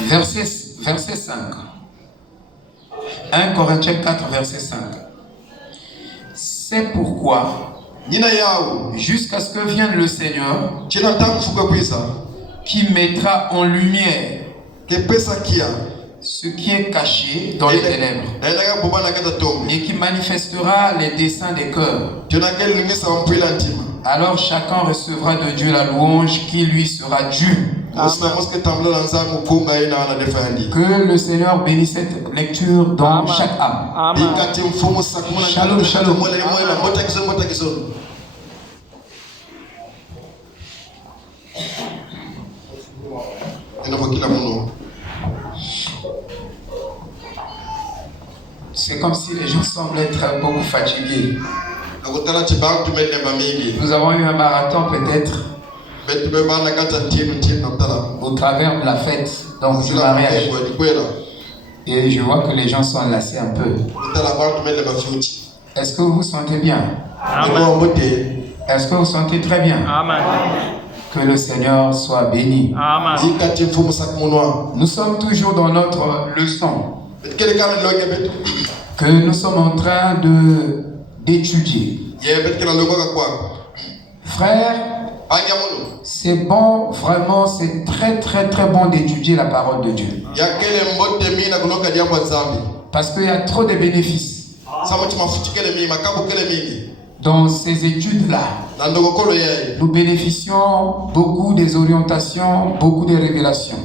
Verset 5. 1 Corinthiens 4, verset 5. C'est pourquoi, jusqu'à ce que vienne le Seigneur, qui mettra en lumière ce qui est caché dans les ténèbres et qui manifestera les desseins des cœurs. Alors chacun recevra de Dieu la louange qui lui sera due. Que le Seigneur bénisse cette lecture dans chaque âme. Amen. Shalom, shalom. C'est comme si les gens semblent être beaucoup fatigués. Nous avons eu un marathon peut-être au travers de la fête, donc du mariage. Et je vois que les gens sont lassés un peu. Est-ce que vous vous sentez bien? Amen. Est-ce que vous vous sentez très bien? Amen. Que le Seigneur soit béni. Amen. Nous sommes toujours dans notre leçon que nous sommes en train d'étudier. Frère, c'est bon, vraiment, c'est très très très bon d'étudier la parole de Dieu. Parce qu'il y a trop de bénéfices dans ces études-là. Nous bénéficions beaucoup des orientations, beaucoup des révélations.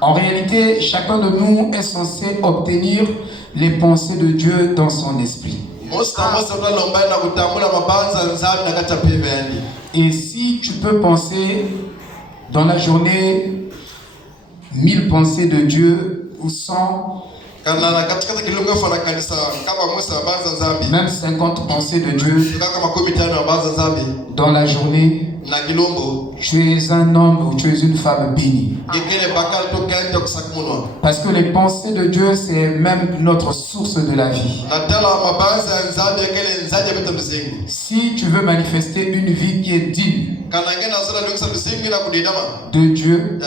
En réalité, chacun de nous est censé obtenir les pensées de Dieu dans son esprit. Et si tu peux penser dans la journée 1000 pensées de Dieu ou 100, même 50 pensées de Dieu dans la journée, tu es un homme ou tu es une femme bénie. Parce que les pensées de Dieu, c'est même notre source de la vie. Si tu veux manifester une vie qui est digne de Dieu,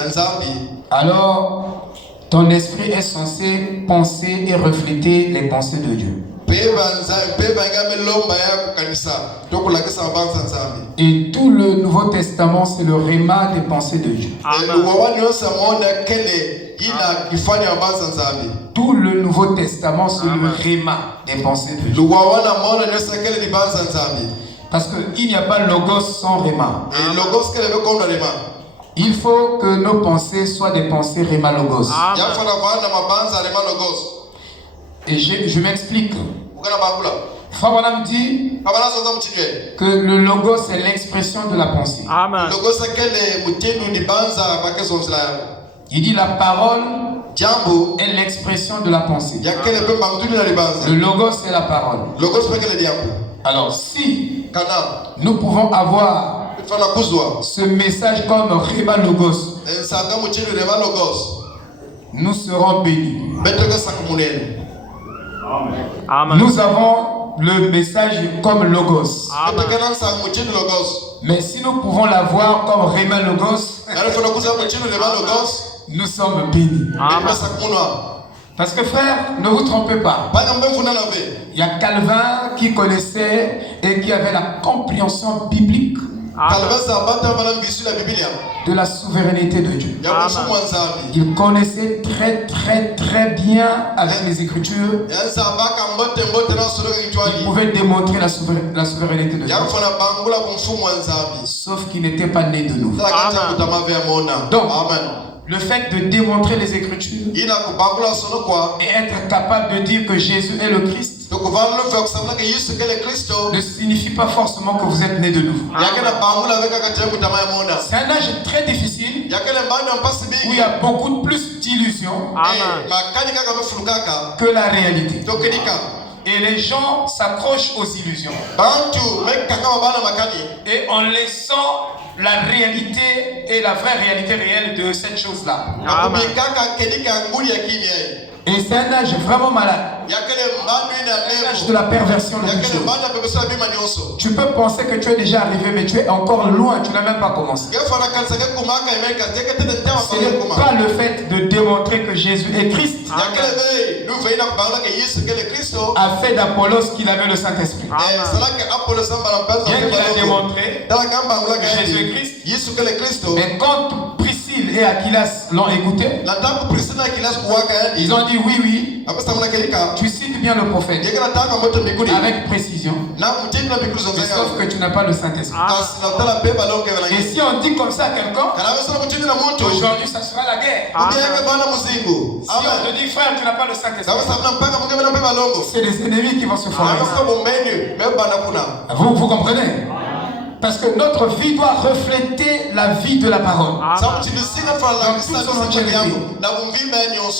alors ton esprit est censé penser et refléter les pensées de Dieu. Et tout le Nouveau Testament, c'est le réma des pensées de Dieu. Tout le Nouveau Testament, c'est le réma des pensées de Dieu. Parce qu'il n'y a pas logos sans réma. Il faut que nos pensées soient des pensées réma logos. Et je m'explique. Frère Branham dit que le logos c'est l'expression de la pensée. Amen. Il dit la parole est l'expression de la pensée. Le logos c'est la parole. Alors si nous pouvons avoir ce message comme Rema Logos, nous serons bénis. Amen. Nous avons le message comme Logos. Amen. Mais si nous pouvons l'avoir comme Rema Logos, nous sommes bénis. Amen. Parce que frère, ne vous trompez pas. Il y a Calvin qui connaissait et qui avait la compréhension biblique de la souveraineté de Dieu. Il connaissait très très très bien avec les Écritures. Il pouvait démontrer la souveraineté de Dieu. Sauf qu'il n'était pas né de nouveau. Donc, le fait de démontrer les Écritures et être capable de dire que Jésus est le Christ ne signifie pas forcément que vous êtes né de nouveau. C'est un âge très difficile où il y a beaucoup plus d'illusions que la réalité. Et les gens s'accrochent aux illusions. Et en laissant la réalité et la vraie réalité réelle de cette chose-là. Et c'est un âge vraiment malade. Un âge de la perversion de quelque chose. Tu peux penser que tu es déjà arrivé, mais tu es encore loin, tu n'as même pas commencé. Ce n'est pas le fait de démontrer que Jésus est Christ a fait d'Apollos qu'il avait le Saint-Esprit. Bien qu'il a démontré que Jésus est Christ, mais quand Priscille et Aquilas l'ont écouté, ils ont dit oui, tu cites bien le prophète avec précision, mais sauf que tu n'as pas le Saint-Esprit. Et si on dit comme ça à quelqu'un, aujourd'hui ça sera la guerre. Si on te dit frère, tu n'as pas le Saint-Esprit, c'est des ennemis qui vont se former. Vous comprenez? Parce que notre vie doit refléter la vie de la parole.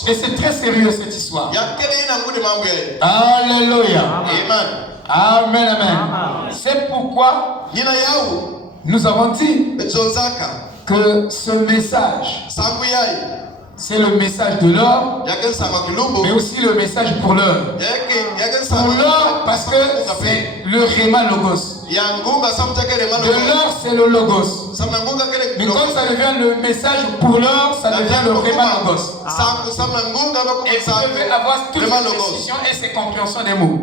Et c'est très sérieux cette histoire. Alléluia. Amen, amen. C'est pourquoi nous avons dit que ce message, c'est le message de l'or, mais aussi le message pour l'heure. Pour l'heure, parce que c'est le Rhéma Logos. De l'heure, c'est le Logos. Mais quand ça devient le message pour l'heure, ça devient le Rhéma Logos. Et vous devez avoir toutes ces décisions et ces compréhensions des mots.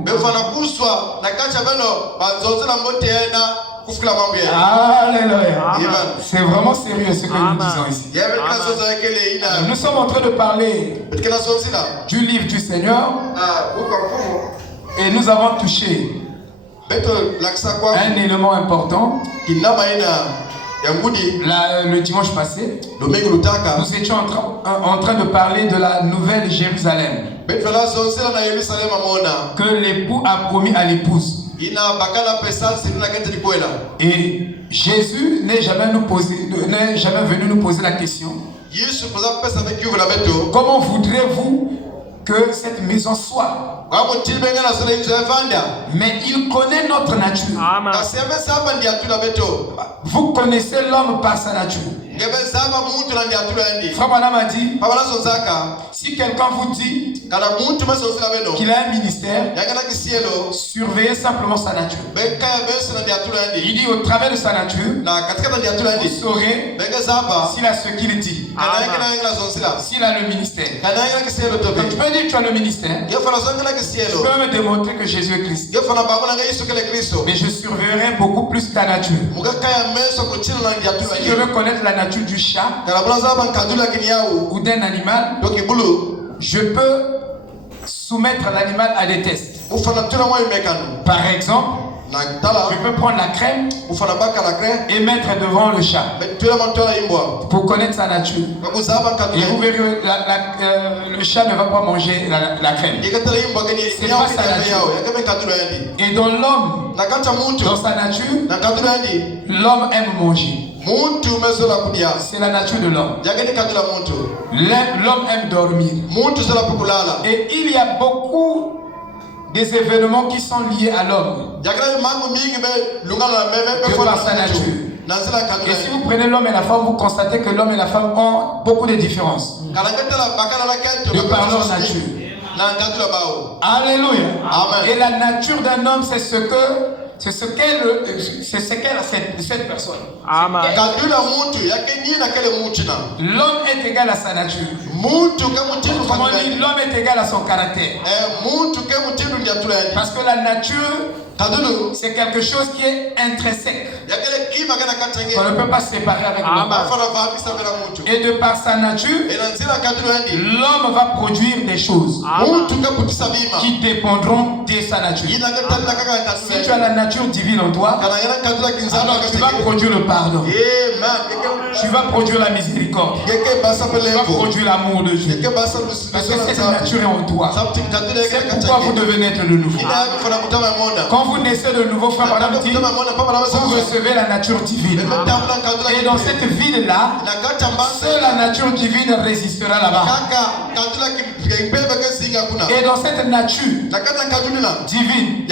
Alléluia. C'est vraiment sérieux ce que nous disons ici. Nous sommes en train de parler du livre du Seigneur et nous avons touché un élément important. Le dimanche passé, nous étions en train de parler de la nouvelle Jérusalem que l'époux a promis à l'épouse. Et Jésus n'est jamais venu nous poser la question: comment voudrez-vous que cette maison soit? Mais il connaît notre nature. Vous connaissez l'homme par sa nature. Frère Branham a dit, si quelqu'un vous dit qu'il a un ministère, surveillez simplement sa nature. Il dit, au travers de sa nature, vous saurez s'il a ce qu'il dit, s'il a le ministère. Donc tu peux dire que tu as le ministère, tu peux me démontrer que Jésus est Christ, mais je surveillerai beaucoup plus ta nature. Si je veux connaître la nature du chat ou d'un animal, je peux soumettre l'animal à des tests. Par exemple, je peux prendre la crème et mettre devant le chat pour connaître sa nature. Et vous verrez que le chat ne va pas manger la crème. C'est pas sa nature. Et dans l'homme, dans sa nature, l'homme aime manger. C'est la nature de l'homme. L'homme aime dormir. Et il y a beaucoup des événements qui sont liés à l'homme de par sa nature. Et si vous prenez l'homme et la femme, vous constatez que l'homme et la femme ont beaucoup de différences de par leur nature. Alléluia. Et la nature d'un homme, c'est ce qu'elle cette personne. Amen. L'homme est égal à sa nature. Autrement dit, l'homme est égal à son caractère. Parce que la nature, c'est quelque chose qui est intrinsèque, qu'on ne peut pas séparer avec l'homme. Et de par sa nature, l'homme va produire des choses qui dépendront de sa nature. Si tu as la nature divine en toi, alors tu vas produire le pardon, tu vas produire la miséricorde, tu vas produire l'amour de Dieu, parce que cette nature est en toi. C'est pourquoi vous devez naître de nouveau. Quand vous naissez de nouveau, frère Branham dit, vous recevez la nature divine. Et dans cette ville-là, seule la nature divine résistera là-bas. Et dans cette nature divine,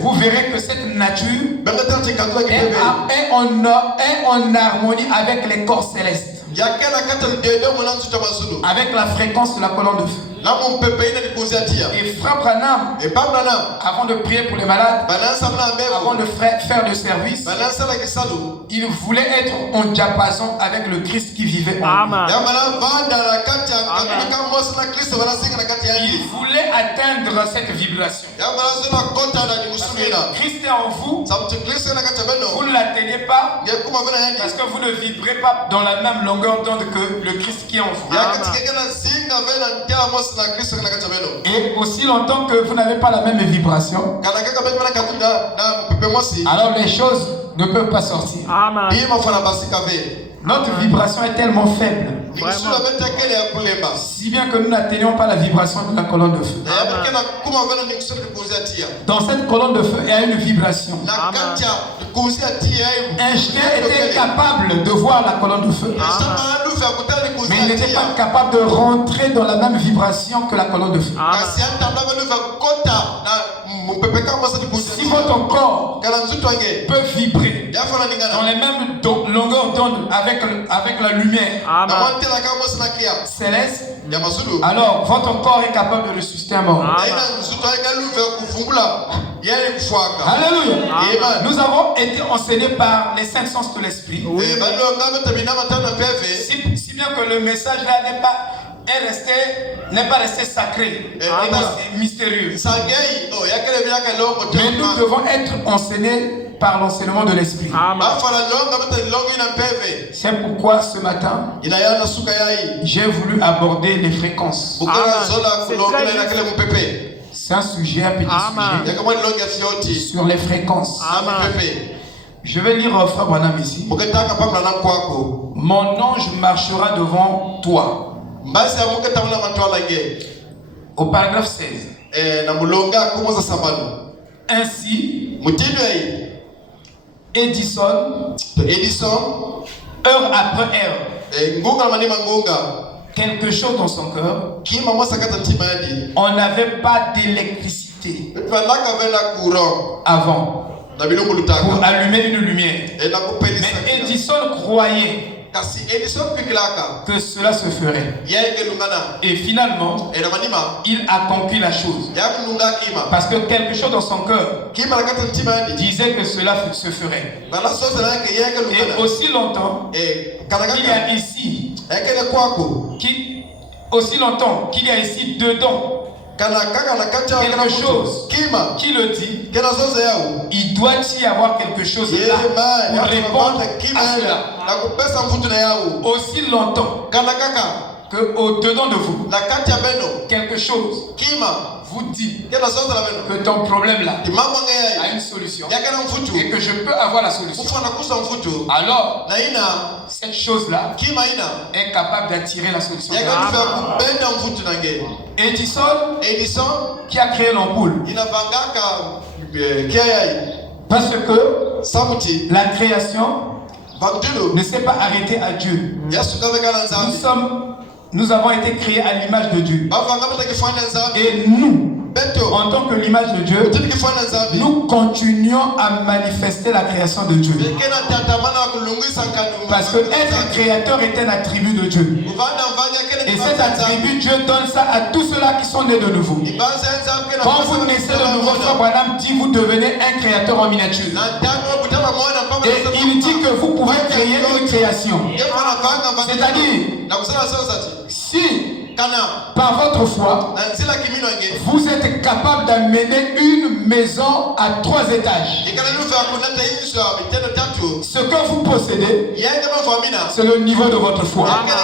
vous verrez que cette nature est en harmonie avec les corps célestes, avec la fréquence de la colonne de feu. Et frère Branham, avant de prier pour les malades, avant de faire le service, il voulait être en diapason avec le Christ qui vivait en lui. Il voulait atteindre cette vibration. Christ est en vous, vous ne l'atteignez pas parce que vous ne vibrez pas dans la même longueur d'onde que le Christ qui est en vous. Et aussi longtemps que vous n'avez pas la même vibration, alors les choses ne peuvent pas sortir. Amen. Notre vibration est tellement faible, si bien que nous n'atteignons pas la vibration de la colonne de feu. Dans cette colonne de feu, il y a une vibration. Einstein était capable de voir la colonne de feu, mais il n'était pas capable de rentrer dans la même vibration que la colonne de feu. Si votre corps peut vibrer dans les mêmes longueurs d'onde avec la lumière céleste, alors votre corps est capable de ressusciter un mort. Alléluia. Nous avons été enseignés par les 5 sens de l'esprit. Si bien que le message là n'est pas resté sacré, mystérieux. Mais nous devons être enseignés par l'enseignement de l'esprit. C'est pourquoi ce matin, j'ai voulu aborder les fréquences. C'est un sujet, un petit sujet sur les fréquences. Je vais lire frère Branham ici. Mon ange marchera devant toi. Au paragraphe 16. Ainsi, Edison, heure après heure, quelque chose dans son cœur, on n'avait pas d'électricité avant pour allumer une lumière. Mais Edison croyait que cela se ferait. Et finalement, il accomplit la chose. Parce que quelque chose dans son cœur disait que cela se ferait. Et aussi longtemps qu'il y a ici, dedans quelque chose qui le dit, il doit y avoir quelque chose là pour répondre à cela. Aussi longtemps que au-dedans de vous, quelque chose vous dit que ton problème là a une solution et que je peux avoir la solution, alors cette chose là est capable d'attirer la solution. Edison qui a créé l'ampoule, parce que la création ne s'est pas arrêtée à Dieu. Nous avons été créés à l'image de Dieu. Et nous, en tant que l'image de Dieu, nous continuons à manifester la création de Dieu. Parce que être créateur est un attribut de Dieu. Et cet attribut, Dieu donne ça à tous ceux-là qui sont nés de nouveau. Quand vous naissez de nouveau, Frère Branham dit vous devenez un créateur en miniature. Et il dit que vous pouvez créer une création. C'est-à-dire, si par votre foi, vous êtes capable d'amener une maison à 3 étages, ce que vous possédez, c'est le niveau de votre foi. Amen.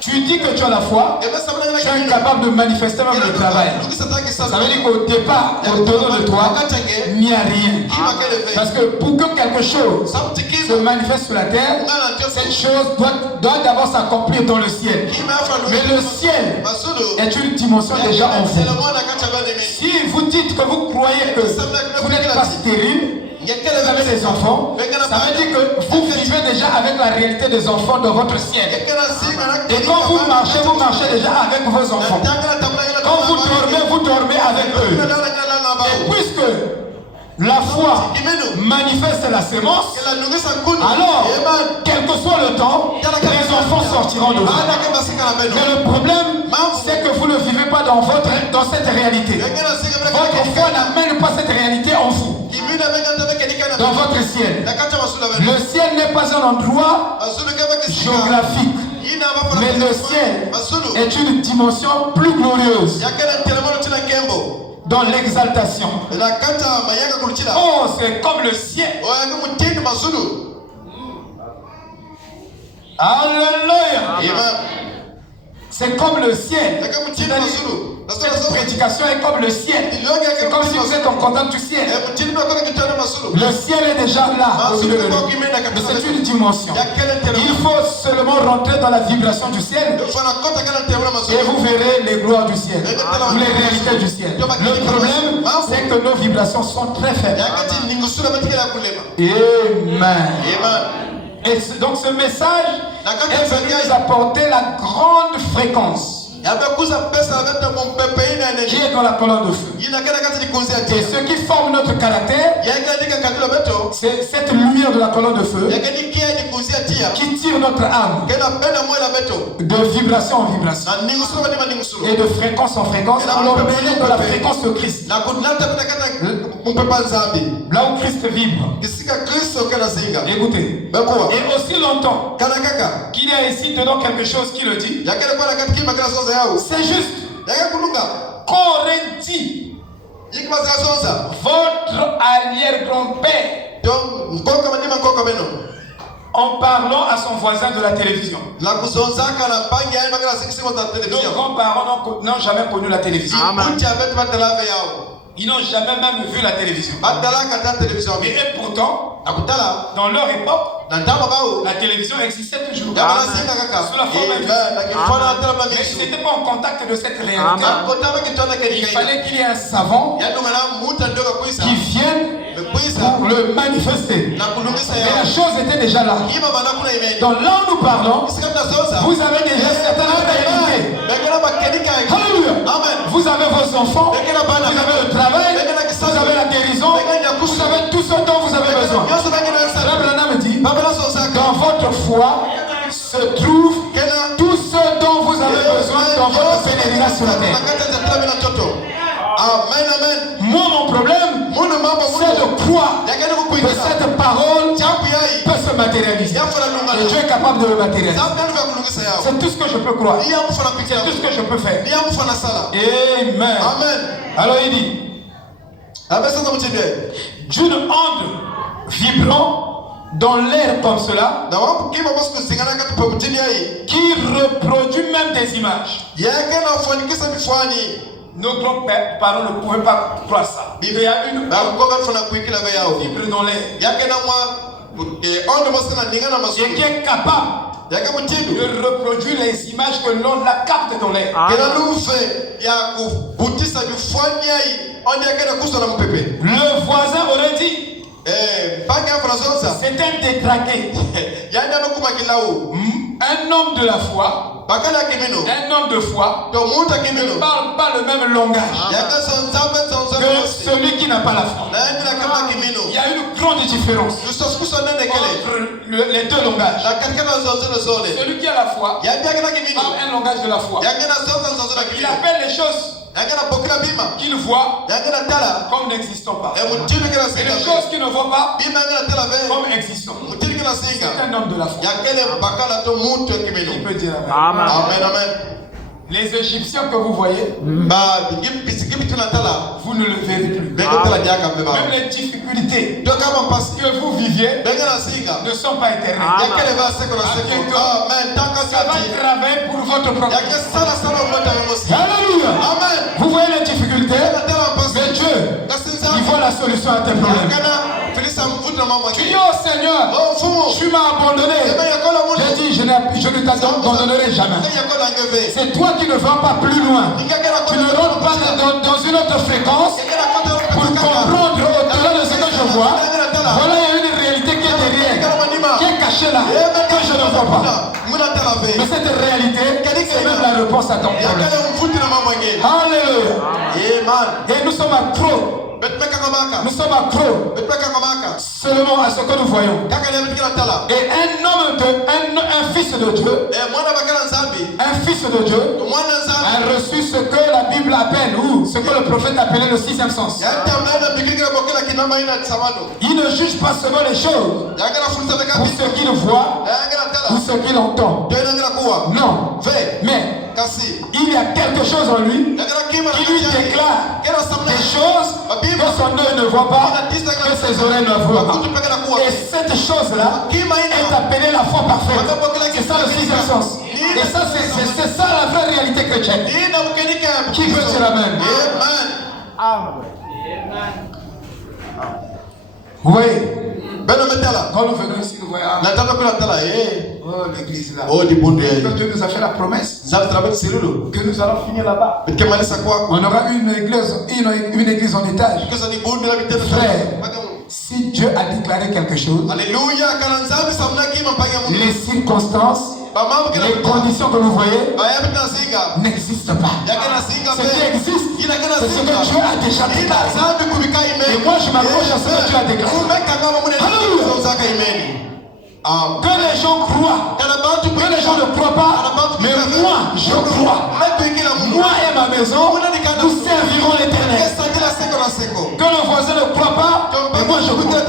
Tu dis que tu as la foi, tu es capable de manifester même le travail. Ça veut dire qu'au départ, au-dedans de toi, il n'y a rien. Parce que pour que quelque chose se manifeste sur la terre, cette chose doit d'abord s'accomplir dans le ciel. Mais le ciel est une dimension déjà en vous. Si vous dites que vous croyez que vous n'êtes pas stérile, vous avez des enfants, ça veut dire que vous vivez déjà avec la réalité des enfants dans votre ciel. Et quand vous marchez déjà avec vos enfants. Quand vous dormez avec eux. Et puisque La foi manifeste la sémence. Alors, quel que soit le temps, les enfants sortiront de vous. Mais le problème, c'est que vous ne vivez pas dans cette réalité. Votre foi n'amène pas cette réalité en vous. Dans votre ciel. Le ciel n'est pas un endroit géographique. Mais le ciel est une dimension plus glorieuse. Dans l'exaltation. Oh, c'est comme le ciel. Alléluia. C'est comme le ciel. Cette prédication est comme le ciel. C'est comme si vous êtes en contact du ciel. Le ciel est déjà là au milieu de nous. Mais c'est une dimension. Il faut seulement rentrer dans la vibration du ciel et vous verrez les gloires du ciel, ou les réalités du ciel. Le problème, c'est que nos vibrations sont très faibles. Amen. Et donc ce message est venu nous apporter la grande fréquence qui est dans la colonne de feu. Et ce qui forme notre caractère, c'est cette lumière de la colonne de feu qui tire notre âme de vibration en vibration et de fréquence en fréquence. Alors on est dans la fréquence de Christ. Là où Christ vibre. Écoutez. Et aussi longtemps qu'il y a ici dedans quelque chose qui le dit, c'est juste qu'aurait dit votre arrière-grand-père en parlant à son voisin de la télévision. Nos grands-parents n'ont jamais connu la télévision. Ils n'ont jamais même vu la télévision. Et pourtant, dans leur époque, la télévision existait toujours. Sous la forme mais ils n'étaient pas en contact de cette réalité. Il fallait qu'il y ait un savant qui vienne pour le manifester. Mais la chose était déjà là. Dans là où nous parlons, vous avez déjà certaines réalités. Alléluia. Vous avez vos enfants, vous avez le travail, vous avez la guérison, vous avez tout ce dont vous avez besoin. Abraham dit, dans votre foi se trouve tout ce dont vous avez besoin dans votre pèlerinage sur la terre. Amen. Moi, mon problème, c'est de croire que cette parole peut se matérialiser. Et Dieu est capable de le matérialiser. C'est tout ce que je peux croire. C'est tout ce que je peux faire. Amen. Alors il dit, d'une onde vibrant dans l'air comme cela, qui reproduit même des images. Nos grands-parents ne pouvaient pas croire ça. Il y a une vibre dans l'air et qui est capable de reproduire les images que l'on la capte dans l'air. Le voisin aurait dit, c'est un détraqué. Un homme de la foi, un homme de foi ne parle pas le même langage que celui qui n'a pas la foi. Il y a une grande différence entre les deux langages. Celui qui a la foi parle un langage de la foi. Il appelle les choses qu'il voit comme n'existant pas. Et les choses qu'il ne voit pas comme existant. C'est un homme de la foi. Il peut dire amen. Amen. Les Égyptiens que vous voyez, vous ne le verrez plus. Même les difficultés que vous viviez ne sont pas éternelles. Ça va travailler pour votre propre. Alléluia. Vous voyez les difficultés, mais Dieu, il voit la solution à tes problèmes. Tu dis, oh Seigneur, tu m'as abandonné. J'ai dit, je ne t'abandonnerai jamais. C'est toi qui ne vas pas plus loin. Tu ne rentres pas dans une autre fréquence pour comprendre au-delà de ce que je vois. Voilà, il y a une réalité qui est derrière, qui est cachée là, que je ne vois pas. Mais cette réalité, c'est même la réponse à ton problème. Alléluia. Et nous sommes accros Nous sommes accros seulement à ce que nous voyons. Et un fils de Dieu, un fils de Dieu a reçu ce que la Bible appelle, ou ce que le prophète appelait le sixième sens. Il ne juge pas seulement les choses pour ce qu'il voit ou ce qu'il entend. Non, mais il y a quelque chose en lui qui lui déclare des choses que son œil ne voit pas, que ses oreilles ne voient pas. Et cette chose-là est appelée la foi parfaite. C'est ça le sixième sens. Et ça, c'est ça la vraie réalité chrétienne. Qui peut dire Amen? Vous voyez? Quand nous venons ici, nous voyons l'église là. Dieu nous a fait la promesse que nous allons finir là-bas. On aura une église en étage. Frère, si Dieu a déclaré quelque chose, les circonstances, les conditions que vous voyez n'existent pas. Ce qui existe, c'est ce que Dieu a déjà déclaré. Et moi, je m'accroche à ce que Dieu a déclaré. Que les gens croient, que les gens ne croient pas, mais moi, je crois. Moi et ma maison, nous servirons l'Éternel. Que le voisin ne croit pas, mais moi, je crois.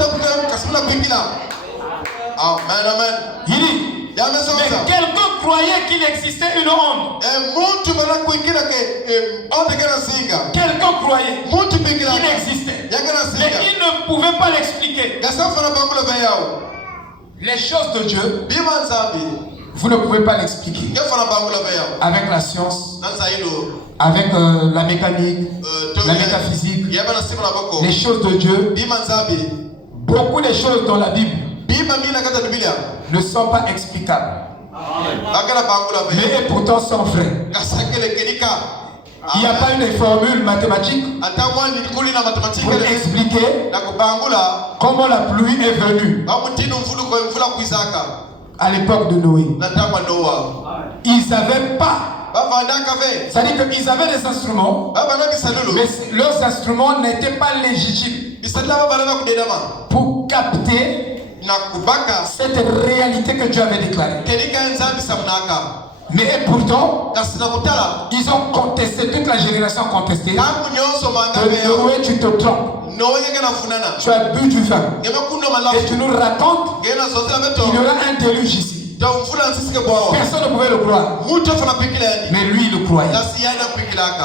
Il dit, mais quelqu'un croyait qu'il existait une onde. Quelqu'un croyait qu'il existait, mais il ne pouvait pas l'expliquer. Les choses de Dieu, vous ne pouvez pas l'expliquer avec la science, avec la mécanique, la métaphysique. Les choses de Dieu, beaucoup de choses dans la Bible ne sont pas explicables, mais pourtant sont vraies. Il n'y a pas une formule mathématique pour expliquer comment la pluie est venue à l'époque de Noé. Ils n'avaient pas. C'est-à-dire qu'ils avaient des instruments, mais leurs instruments n'étaient pas légitimes pour capter cette réalité que Dieu avait déclarée. Mais pourtant, ils ont contesté, toute la génération a contesté. Noé, tu te trompes. Tu as bu du vin. Et tu nous racontes qu'il y aura un déluge ici. Personne ne pouvait le croire. Mais lui, il le croyait.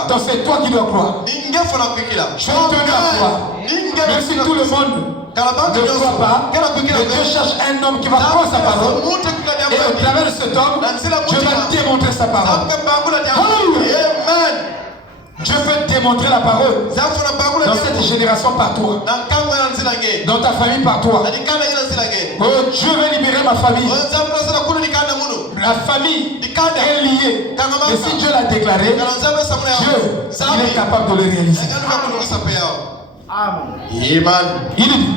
Donc c'est toi qui dois croire. Tu es tenu à croire. Même si tout le monde ne croit pas, mais Dieu cherche un homme qui va prendre sa parole. Et au travers de cet homme, Dieu va démontrer sa parole. Dieu peut démontrer la parole dans cette génération par toi, dans ta famille par toi. Oh, Dieu veut libérer ma famille. La famille est liée. Et si Dieu l'a déclaré, Dieu, il est capable de le réaliser. Amen. Il dit,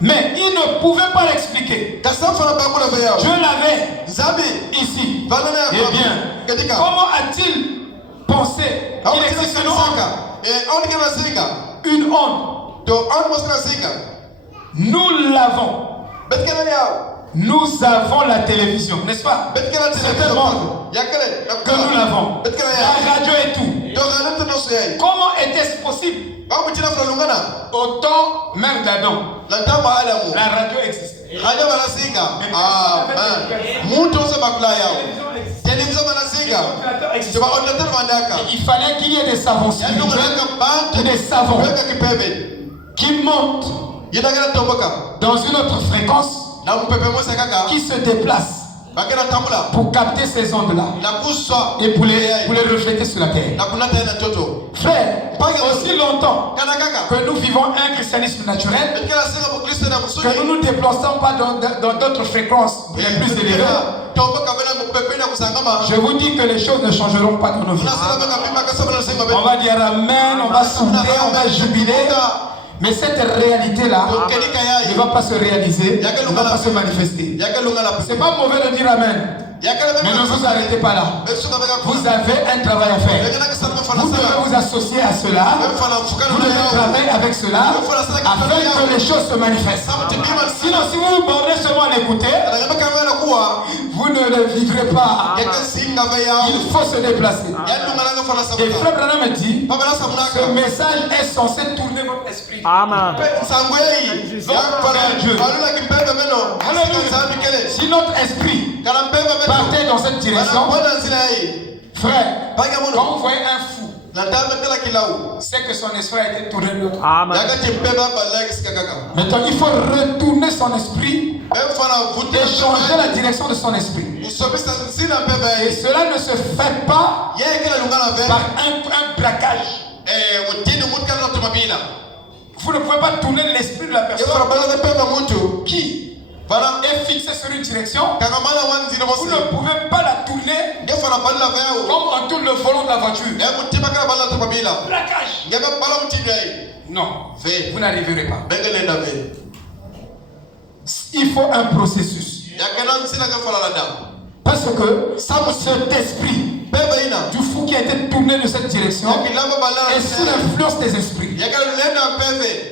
mais il ne pouvait pas l'expliquer. Dieu l'avait ici. Eh bien, comment a-t-il pensé qu'il existe une onde? Nous l'avons. Nous avons la télévision, n'est-ce pas? C'est un monde que nous l'avons. La radio et tout. Comment était-ce possible? Au temps même d'Adam, la radio existait. Il fallait qu'il y ait des savants spirituels, des savants qui montent dans une autre fréquence, qui se déplacent pour capter ces ondes-là et pour les refléter sur la terre. Frère, aussi longtemps que nous vivons un christianisme naturel, que nous ne nous déplaçons pas dans d'autres fréquences les plus élevées, je vous dis que les choses ne changeront pas dans nos vies. On va dire Amen, on va souffler, on va jubiler. Mais cette réalité-là ne va pas se réaliser, ne va pas se manifester. C'est pas mauvais de dire Amen. Mais ne vous arrêtez pas là. Vous avez un travail à faire. Vous devez vous associer à cela. Vous devez travailler avec cela afin que les choses se manifestent. Sinon, si vous vous bornez seulement à l'écouter, vous ne le vivrez pas. Il faut se déplacer. Et Frère Branham me dit, ce message est censé tourner votre esprit. Amen. Dieu. Si notre esprit partait dans cette direction, frère, quand vous voyez un fou, c'est que son esprit a été tourné de l'autre. Maintenant, il faut retourner son esprit et changer la direction de son esprit. Et cela ne se fait pas par un braquage. Vous ne pouvez pas tourner l'esprit de la personne qui est fixée sur une direction. Vous ne pouvez pas la tourner comme on tourne le volant de la voiture. Braquage. Non, vous n'arriverez pas. Il faut un processus. Parce que cet esprit du fou qui a été tourné de cette direction est sous l'influence des esprits.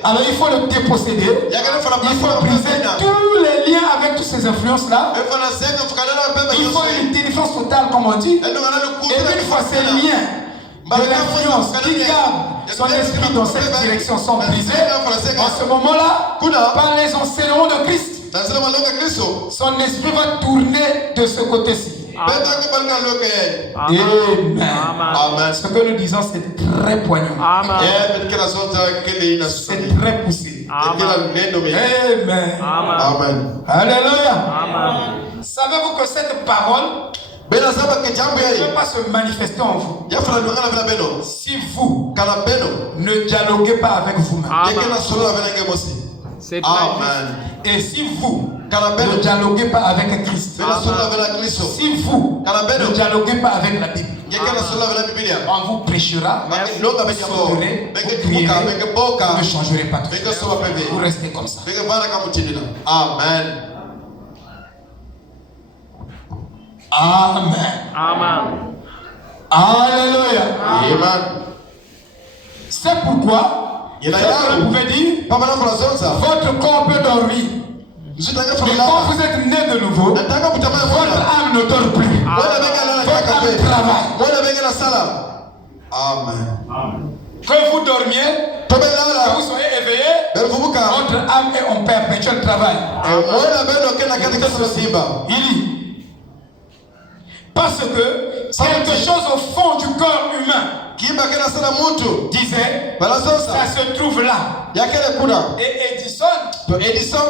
Alors il faut le déposséder. Il faut briser tous les liens avec toutes ces influences-là. Il faut une délivrance totale, comme on dit. Et une fois ces liens de l'influence qui garde son esprit dans cette direction sont brisés, en ce moment-là, par les enseignements de Christ, son esprit va tourner de ce côté-ci. Amen. Amen. Ce que nous disons, c'est très poignant. C'est très poussé. Amen. Amen. Alléluia. Savez-vous que cette parole ne peut pas se manifester en vous si vous ne dialoguez pas avec vous-même. Amen. Et si vous ne dialoguez pas avec Christ, si vous ne dialoguez pas avec la Bible, on vous prêchera, vous sauterez, vous crierez, vous ne changerez pas tout. Vous restez comme ça. Amen. Amen. Amen. Alléluia. Amen. C'est pourquoi vous pouvez dire, votre corps peut dormir. Mais quand vous êtes né de nouveau, votre âme ne dort plus. Votre âme travaille. Amen. Que vous dormiez, que vous soyez éveillé, votre âme est en perpétuel travail. Il dit, parce que quelque chose au fond du corps humain disait, ça se trouve là. Et Edison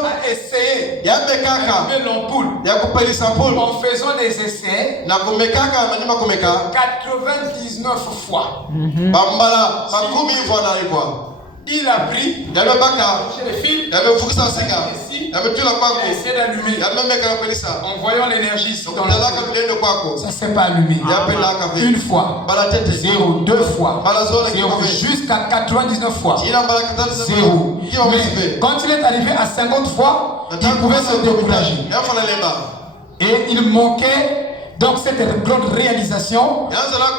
a essayé d'allumer l'ampoule en faisant des essais 99 fois. Il a pris chez les filles, ici, et essayé d'allumer. En voyant l'énergie dans le ça ne s'est pas allumé. Une fois, 0, 2 fois, 0, jusqu'à 99 fois. 0. Mais quand il est arrivé à 50 fois, il pouvait se décourager. Et il manquait donc cette grande réalisation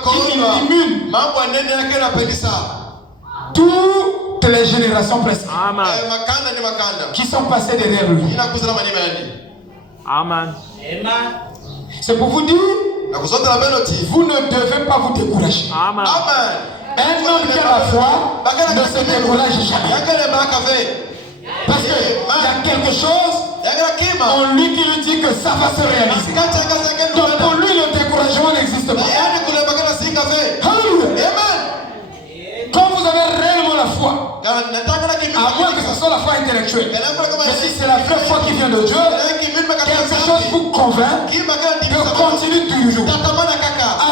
qui élimine toutes les générations presque qui sont passées derrière lui. Amen. C'est pour vous dire, vous ne devez pas vous décourager. Amen. Un homme qui a la foi ne se décourage jamais. Parce qu'il y a quelque chose en lui qui lui dit que ça va se réaliser. Donc pour lui, le découragement n'existe pas. Alléluia. Quand vous avez réellement la foi, à moins que ce soit la foi intellectuelle, mais si c'est la vraie foi qui vient de Dieu, quelque chose vous convainc de continuer toujours.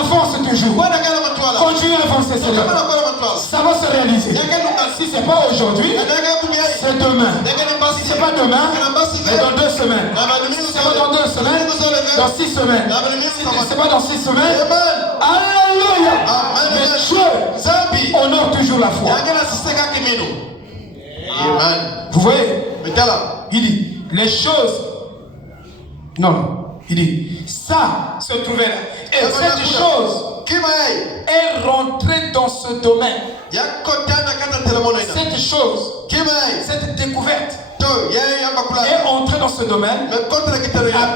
Avance toujours. Continuez à avancer, Seigneur. Ça va se réaliser. Si ce n'est pas aujourd'hui, c'est demain. Si ce n'est pas demain, c'est dans 2 semaines. Si ce n'est pas dans 2 semaines, dans 6 semaines. Si ce n'est pas dans 6 semaines, alléluia. Mais Dieu honore toujours la foi. Vous voyez, il dit les choses. Non. Il dit, ça se trouvait là. Et cette chose est rentrée dans ce domaine. Cette chose, cette découverte est entrée dans ce domaine, a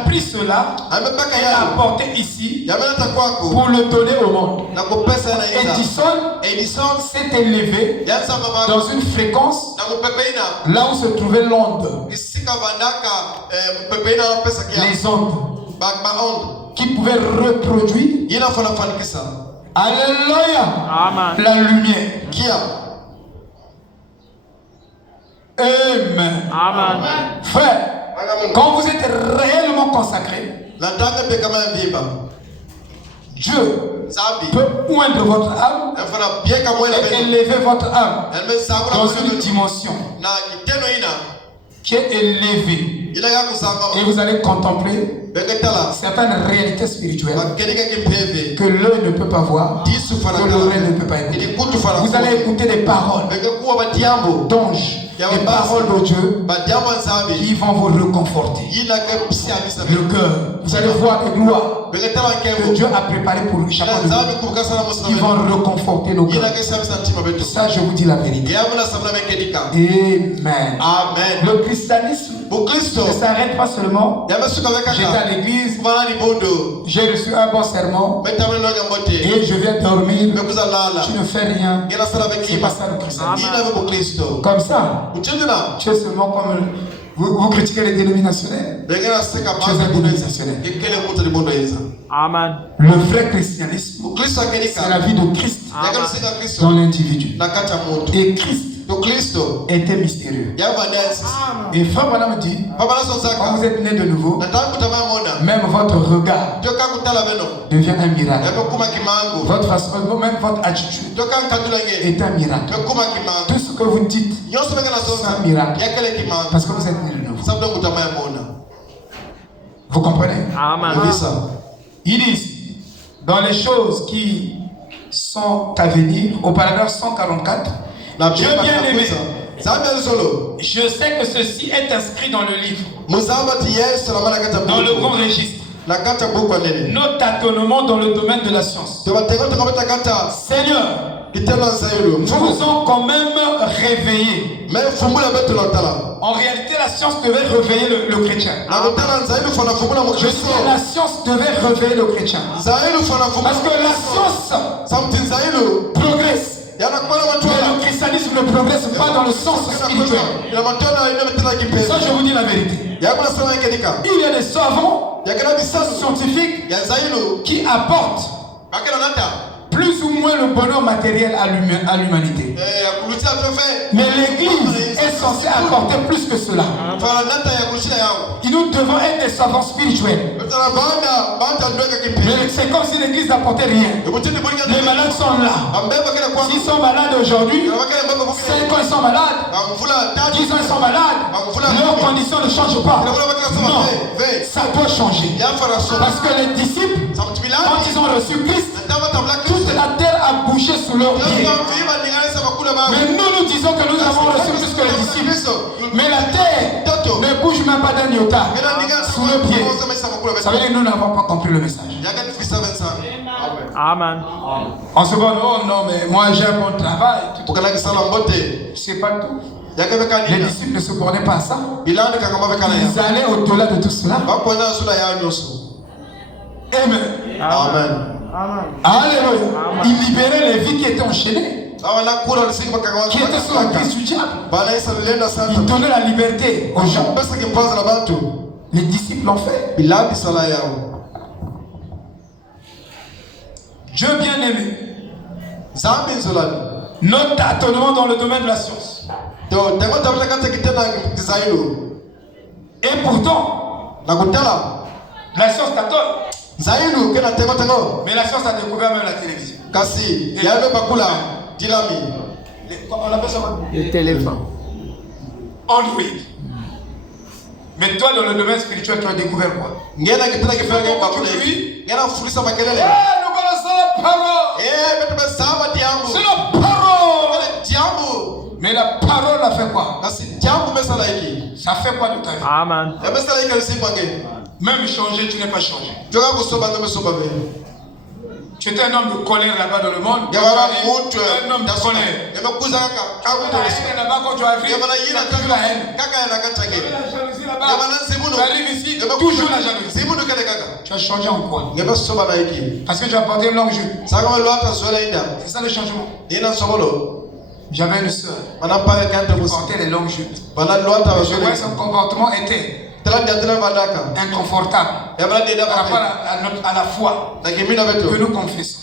pris cela et l'a apporté ici pour le donner au monde. Edison s'est élevé dans une fréquence là où se trouvait l'onde. Les ondes qui pouvaient reproduire Alléluia la lumière. Amen. Amen. Frère, quand vous êtes réellement consacré, Dieu peut oindre votre âme et élever votre âme dans une dimension qui est élevée. Et vous allez contempler certaines réalités spirituelles que l'œil ne peut pas voir, que l'oreille ne peut pas écouter. Vous allez écouter des paroles d'anges, des paroles de Dieu qui vont vous reconforter le cœur. Vous allez voir des gloires que Dieu a préparées pour chacun de vous, qui vont reconforter nos cœurs. Ça, je vous dis la vérité. Amen. Le christianisme ne s'arrête pas seulement. J'étais à l'église, j'ai reçu un bon sermon et je viens dormir. Tu ne fais rien. C'est pas ça le christianisme. Comme ça, tu es seulement comme vous critiquez les dénominationnels. Tu es un dénominationnel. Amen. Le vrai christianisme, c'est la vie de Christ dans l'individu. Et Christ était mystérieux. Et Frère Branham dit, quand vous êtes né de nouveau, même votre regard devient un miracle. Votre façon, même votre attitude est un miracle. Tout ce que vous dites, c'est un miracle. Parce que vous êtes né de nouveau. Vous comprenez? Amen. Il dit, dans les choses qui sont à venir, au paragraphe 144, Dieu bien-aimé, je sais que ceci est inscrit dans le livre, dans le grand registre. Nos tâtonnements dans le domaine de la science. Seigneur, nous vous ont quand même réveillé. En réalité, la science devait réveiller le chrétien. Je dis que la science devait réveiller le chrétien. Parce que la science progresse. Mais le christianisme ne progresse pas dans le sens spirituel. Ça, je vous dis la vérité. Il y a des savants scientifiques qui apportent plus ou moins le bonheur matériel à l'humanité. Mais l'Église est censée apporter plus que cela. Et nous devons être des savants spirituels. Mais c'est comme si l'Église n'apportait rien. Les malades sont là. S'ils sont malades aujourd'hui, 5 ans ils sont malades, 10 ans ils sont malades, leurs conditions ne changent pas. Non, ça doit changer. Parce que les disciples, quand ils ont reçu Christ, toute la terre a bougé sous leurs pieds. Mais nous disons que nous avons reçu plus que les disciples. Mais la terre ne bouge même pas d'un iota sous le pied. Ça veut dire que nous n'avons pas compris le message. Amen. On se dit, oh non, mais moi j'ai un bon travail. C'est pas tout. Les disciples ne se bornaient pas à ça. Ils allaient au-delà de tout cela. Amen. Amen. Alléluia. Ils libéraient les vies qui étaient enchaînées, qui étaient sous la prise du diable. Ils donnaient la liberté aux gens. Les disciples l'ont fait. Dieu bien-aimé, notre tâtonnement dans le domaine de la science. Et pourtant, la science tâtonne. Mais la science a découvert même la télévision. On appelle ça quoi? Le téléphone. Android. Mais toi, dans le domaine spirituel, tu as découvert quoi? Nous connaissons la parole. C'est la parole. Mais la parole a fait quoi? Ça fait quoi de ta vie? Amen. Même changer, tu n'es pas changé. Tu étais un homme de colère là-bas dans le monde. Un homme de colère. Là-bas, quand tu arrives, tu as toujours la haine. Tu avais la jalousie là-bas. Tu arrives ici, toujours la jalousie. Tu as changé en quoi? Parce que tu as porté une longue jupe. C'est ça le changement. J'avais une soeur qui portait les longues jupes. Je voyais son comportement était inconfortable par rapport à la foi que nous confessons.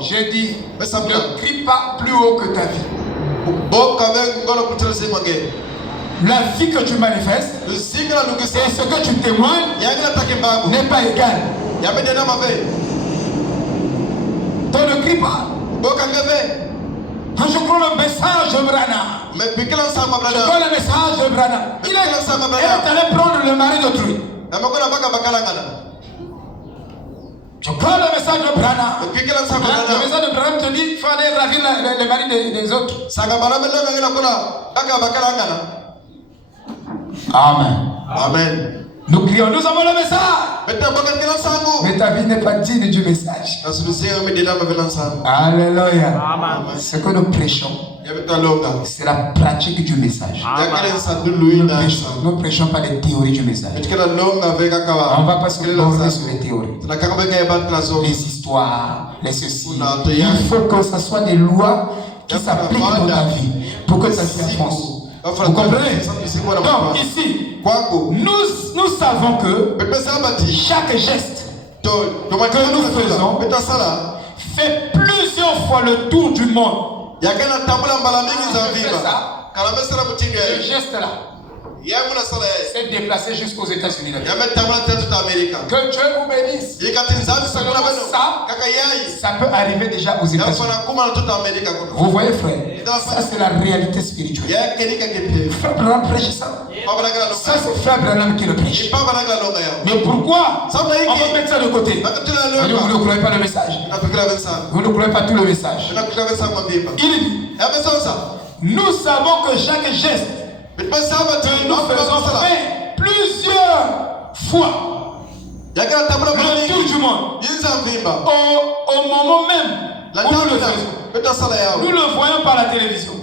J'ai dit, ne crie pas plus haut que ta vie. La vie que tu manifestes et ce que tu témoignes n'est pas égal. Donc ne crie pas. Quand je prends le message de Brana, je prends le message de Brana. Il est allé prendre le mari d'autrui. Je prends le message de Brana. Le message de Brana te dit qu'il faut aller ravir les maris des autres. Amen. Amen. Nous crions, nous avons le message. Mais ta vie n'est pas digne du message. Alléluia. Ce que nous prêchons, c'est la pratique du message. Nous ne prêchons pas les théories du message. On ne va pas se borner sur les théories. Les histoires, les ceci. Il faut que ce soit des lois qui s'appliquent dans ta vie pour que ça s'avance. Vous comprenez? Donc ici, nous savons que chaque geste que nous faisons fait plusieurs fois le tour du monde. Le geste là s'est déplacé jusqu'aux États-Unis. Que Dieu vous bénisse. Ça peut arriver déjà aux États-Unis. Vous voyez, frère, ça c'est la réalité spirituelle. Frère Branham prêche ça. Ça c'est Frère Branham qui le prêche. Mais pourquoi on va mettre ça de côté? Vous ne croyez pas le message. Vous ne croyez pas tout le message. Il dit, nous savons que chaque geste que nous faisons fait plusieurs fois le tour du monde au moment même où nous le faisons. Nous le voyons par la télévision.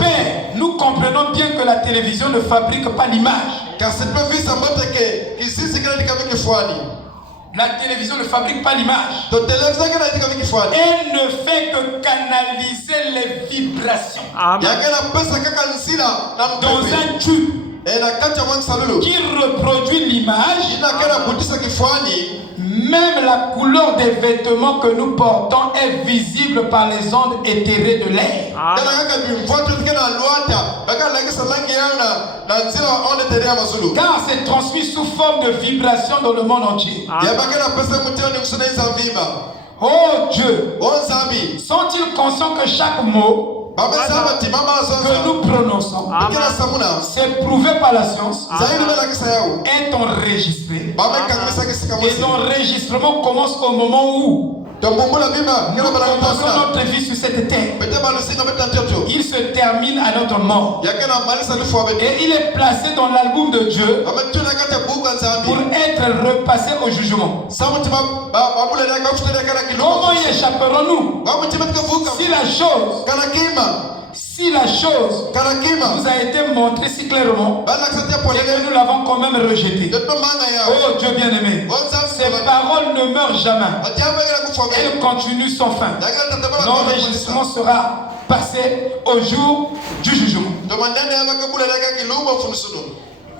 Mais nous comprenons bien que la télévision ne fabrique pas l'image. La télévision ne fabrique pas l'image. Elle ne fait que canaliser les vibrations dans un tube qui reproduit l'image. Même la couleur des vêtements que nous portons est visible par les ondes éthérées de l'air. Car c'est transmis sous forme de vibration dans le monde entier. Oh Dieu, sont-ils conscients que chaque mot que nous prononçons, c'est prouvé par la science, est enregistré. Et l'enregistrement commence au moment où nous commençons notre vie sur cette terre. Il se termine à notre mort. Et il est placé dans l'album de Dieu pour être repassé au jugement. Comment y échapperons-nous si la chose nous a été montrée si clairement et que nous l'avons quand même rejetée? Oh Dieu bien-aimé, ces paroles ne meurent jamais. Elles continuent sans fin. L'enregistrement sera passé au jour du jugement.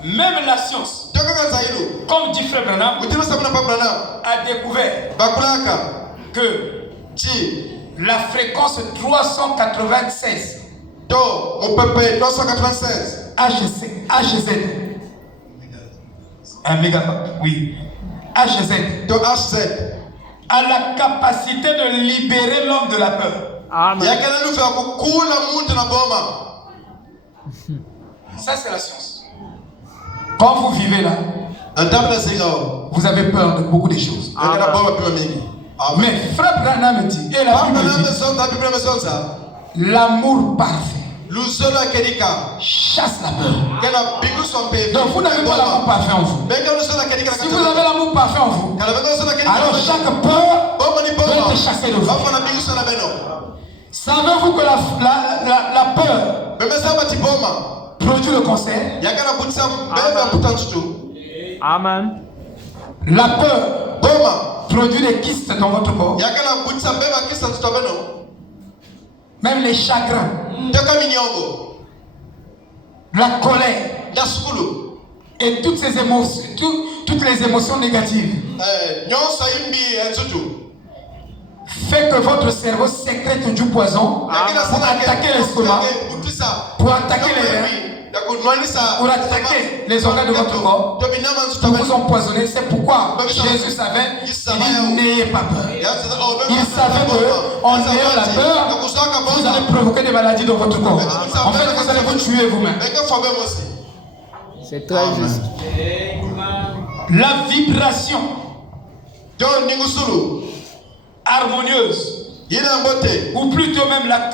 Même la science, comme dit Frère Branham, a découvert que la fréquence 396 HZ, un mégaphone, oui, HZ a la capacité de libérer l'homme de la peur. Amen. Ça c'est la science. Quand vous vivez là, vous avez peur de beaucoup de choses. Mais Frère Branham dit, et la Bible dit, l'amour parfait chasse la peur. Donc vous n'avez pas l'amour parfait en vous. Si vous avez l'amour parfait en vous, alors chaque peur doit être chassée de vous. Savez-vous que la peur produit le cancer? Amen. La peur produit des kystes dans votre corps. Même les chagrins, la colère et toutes ces émotions, toutes les émotions négatives fait que votre cerveau sécrète du poison pour attaquer l'estomac, pour attaquer les reins, pour attaquer les organes de votre corps, pour vous empoisonner. C'est pourquoi Jésus savait, il dit n'ayez pas peur. Il savait qu'en ayant la peur, vous allez provoquer des maladies dans votre corps. En fait, vous allez vous tuer vous-même. C'est très juste. La vibration harmonieuse, ou plutôt même la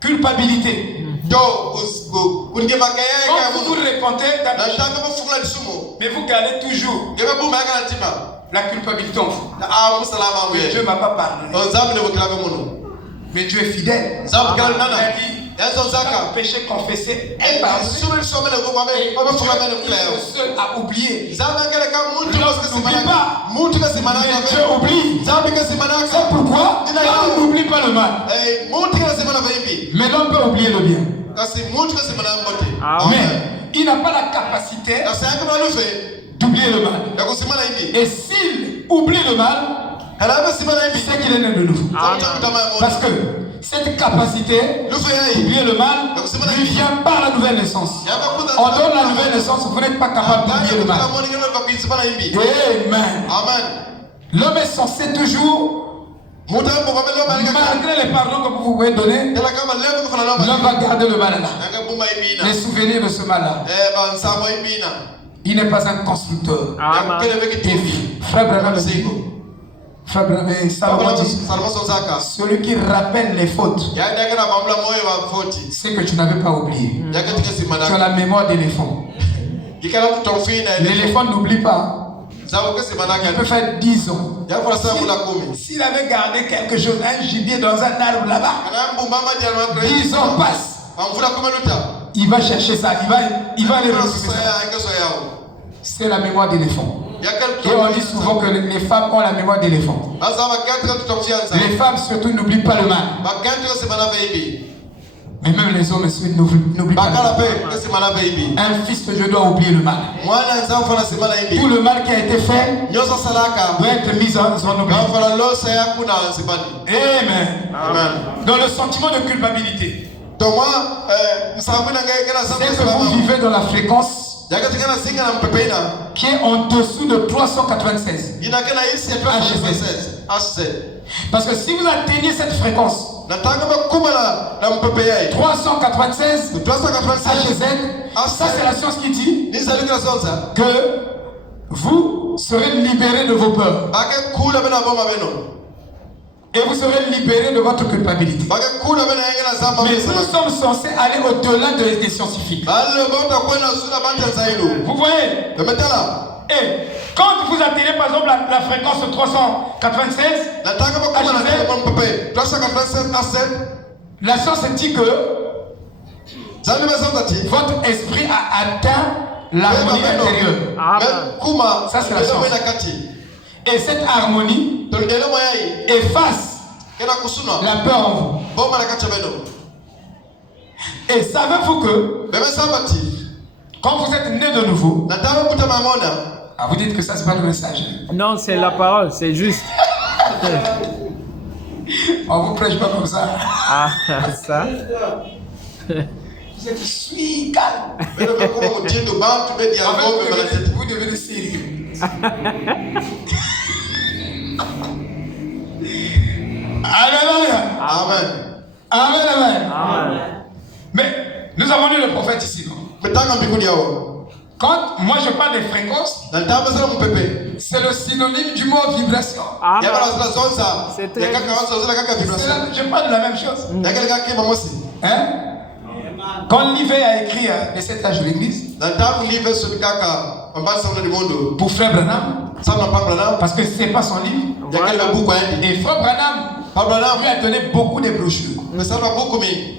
culpabilité. Quand vous vous repentez, mais vous gardez toujours la culpabilité en vous. Dieu ne m'a pas pardonné. Mais Dieu est fidèle. Il a dit, péché confessé est pardonné. Le seul à oublier. L'autre n'oublie pas. Mais Dieu oublie. C'est pourquoi il n'oublie pas le mal. Mais l'homme peut oublier le bien. Mais il n'a pas la capacité d'oublier le mal. Et s'il oublie le mal, c'est qu'il est né de nouveau. Parce que cette capacité d'oublier le mal lui vient par la nouvelle naissance. On donne la nouvelle naissance, vous n'êtes pas capable d'oublier le mal. Amen. L'homme est censé toujours, malgré les pardons que vous pouvez donner, l'homme va garder le mal là. Les souvenirs de ce mal là. Il n'est pas un constructeur. Frère Branham dit, Salomon dit, celui qui rappelle les fautes, c'est que tu n'avais pas oublié. Tu as la mémoire d'éléphant. L'éléphant n'oublie pas. Il peut faire 10 ans. S'il avait gardé quelque chose, un gibier dans un arbre là-bas, 10 ans passent. Il va chercher ça, il va aller retrouver ça. C'est la mémoire d'éléphant. Et on dit souvent que les femmes ont la mémoire d'éléphant. Les femmes surtout n'oublient pas le mal. Mais même les hommes n'oublient pas le mal. Un fils de Dieu doit oublier le mal. Tout le mal qui a été fait doit être mis en oubli. Amen. Dans le sentiment de culpabilité, c'est que vous vivez dans la fréquence qui est en dessous de 396 HZ. Parce que si vous atteignez cette fréquence 396 HZ, ça c'est la science qui dit que vous serez libéré de vos peurs. Et vous serez libéré de votre culpabilité. Mais nous sommes censés aller au-delà des scientifiques. Vous voyez? Et quand vous atteignez par exemple la fréquence 396, la science dit que votre esprit a atteint l'harmonie intérieure. Ça c'est la science. Et cette harmonie efface la peur en vous. Et savez-vous que quand vous êtes né de nouveau, vous dites que ça c'est pas le message. Non, c'est la parole, c'est juste. On vous prêche pas comme ça. Ah, ça. Vous êtes suis calme. Vous devenez sérieux. Alléluia. Amen. Amen. Mais nous avons lu le prophète ici, non? Quand moi je parle des fréquences, c'est le synonyme du mot vibration. Amen. C'est très Je parle de la même chose. Quand Livet a écrit les 7 âges de l'église, pour Frère Branham, parce que ce n'est pas son livre. Et Frère Branham lui a donné beaucoup de brochures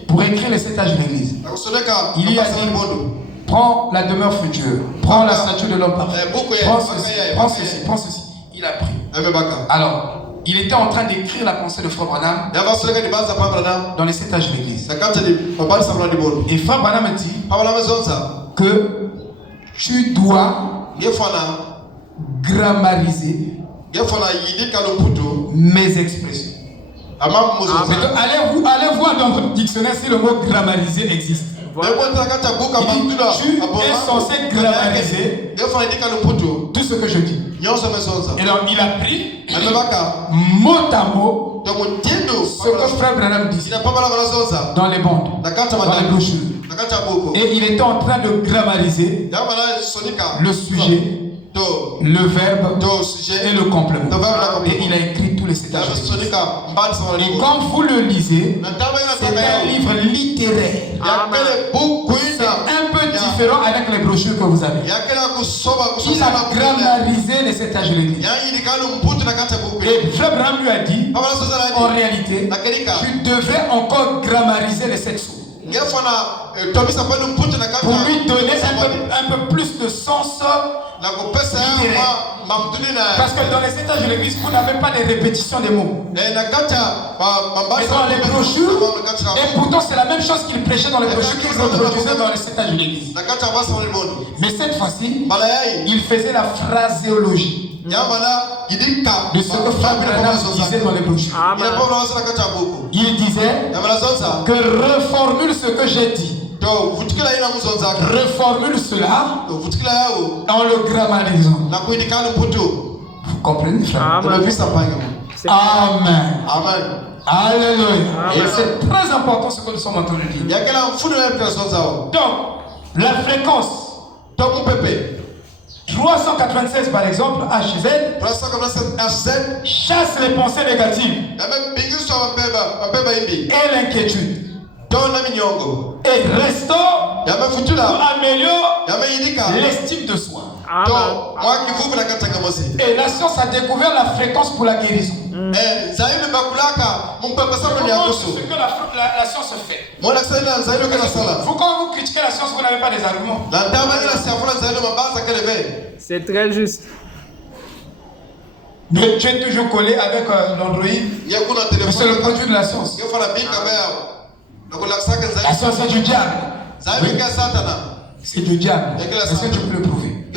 pour écrire les 7 âges de l'église. Il y a dit, prends la demeure future, prends la statue de l'homme parfait, prends ceci. Il a pris. Alors, il était en train d'écrire la pensée de Frère Branham dans les 7 âges de l'église. Et Frère Branham dit que tu dois grammariser mes expressions. Allez voir dans votre dictionnaire si le mot grammariser existe. Tu es censé grammariser tout ce que je dis. Et donc il a pris mot à mot ce que Frère Branham dit dans les bandes, dans les brochures. Et il était en train de grammariser le sujet, le verbe et le complément. Et il a écrit tous les 7 âges. Et quand vous le lisez, c'est un livre littéraire. C'est un peu différent avec les brochures que vous avez. Il a grammarisé les 7 âges de l'église. Et Frère Branham lui a dit, en réalité, tu devrais encore grammariser les 7 sources. Pour lui donner un peu plus de sens littéraire. Parce que dans les 7 âges de l'église, vous n'avez pas de répétition des mots. Mais dans les brochures, et pourtant c'est la même chose qu'il prêchait dans les brochures qu'il reproduisait dans les 7 âges de l'église. Mais cette fois-ci, il faisait la phraséologie de ce que Frère Branham disait dans les brochures. Il disait que reformule ce que j'ai dit. Reformule cela en le grammarisant. Vous comprenez, frère? Amen. Alléluia. Et c'est très important ce que nous sommes en train de dire. Donc, la fréquence 396 par exemple, HZ, chasse les pensées négatives et l'inquiétude. Et restaure ou améliore l'estime de soi. Et la science a découvert la fréquence pour la guérison. C'est ce que la science fait. Vous, quand vous critiquez la science, vous n'avez pas des arguments. C'est très juste. Mais tu es toujours collé avec l'Android. C'est le produit de la science. La science c'est du diable. Oui. C'est du diable. Est-ce que tu peux le prouver?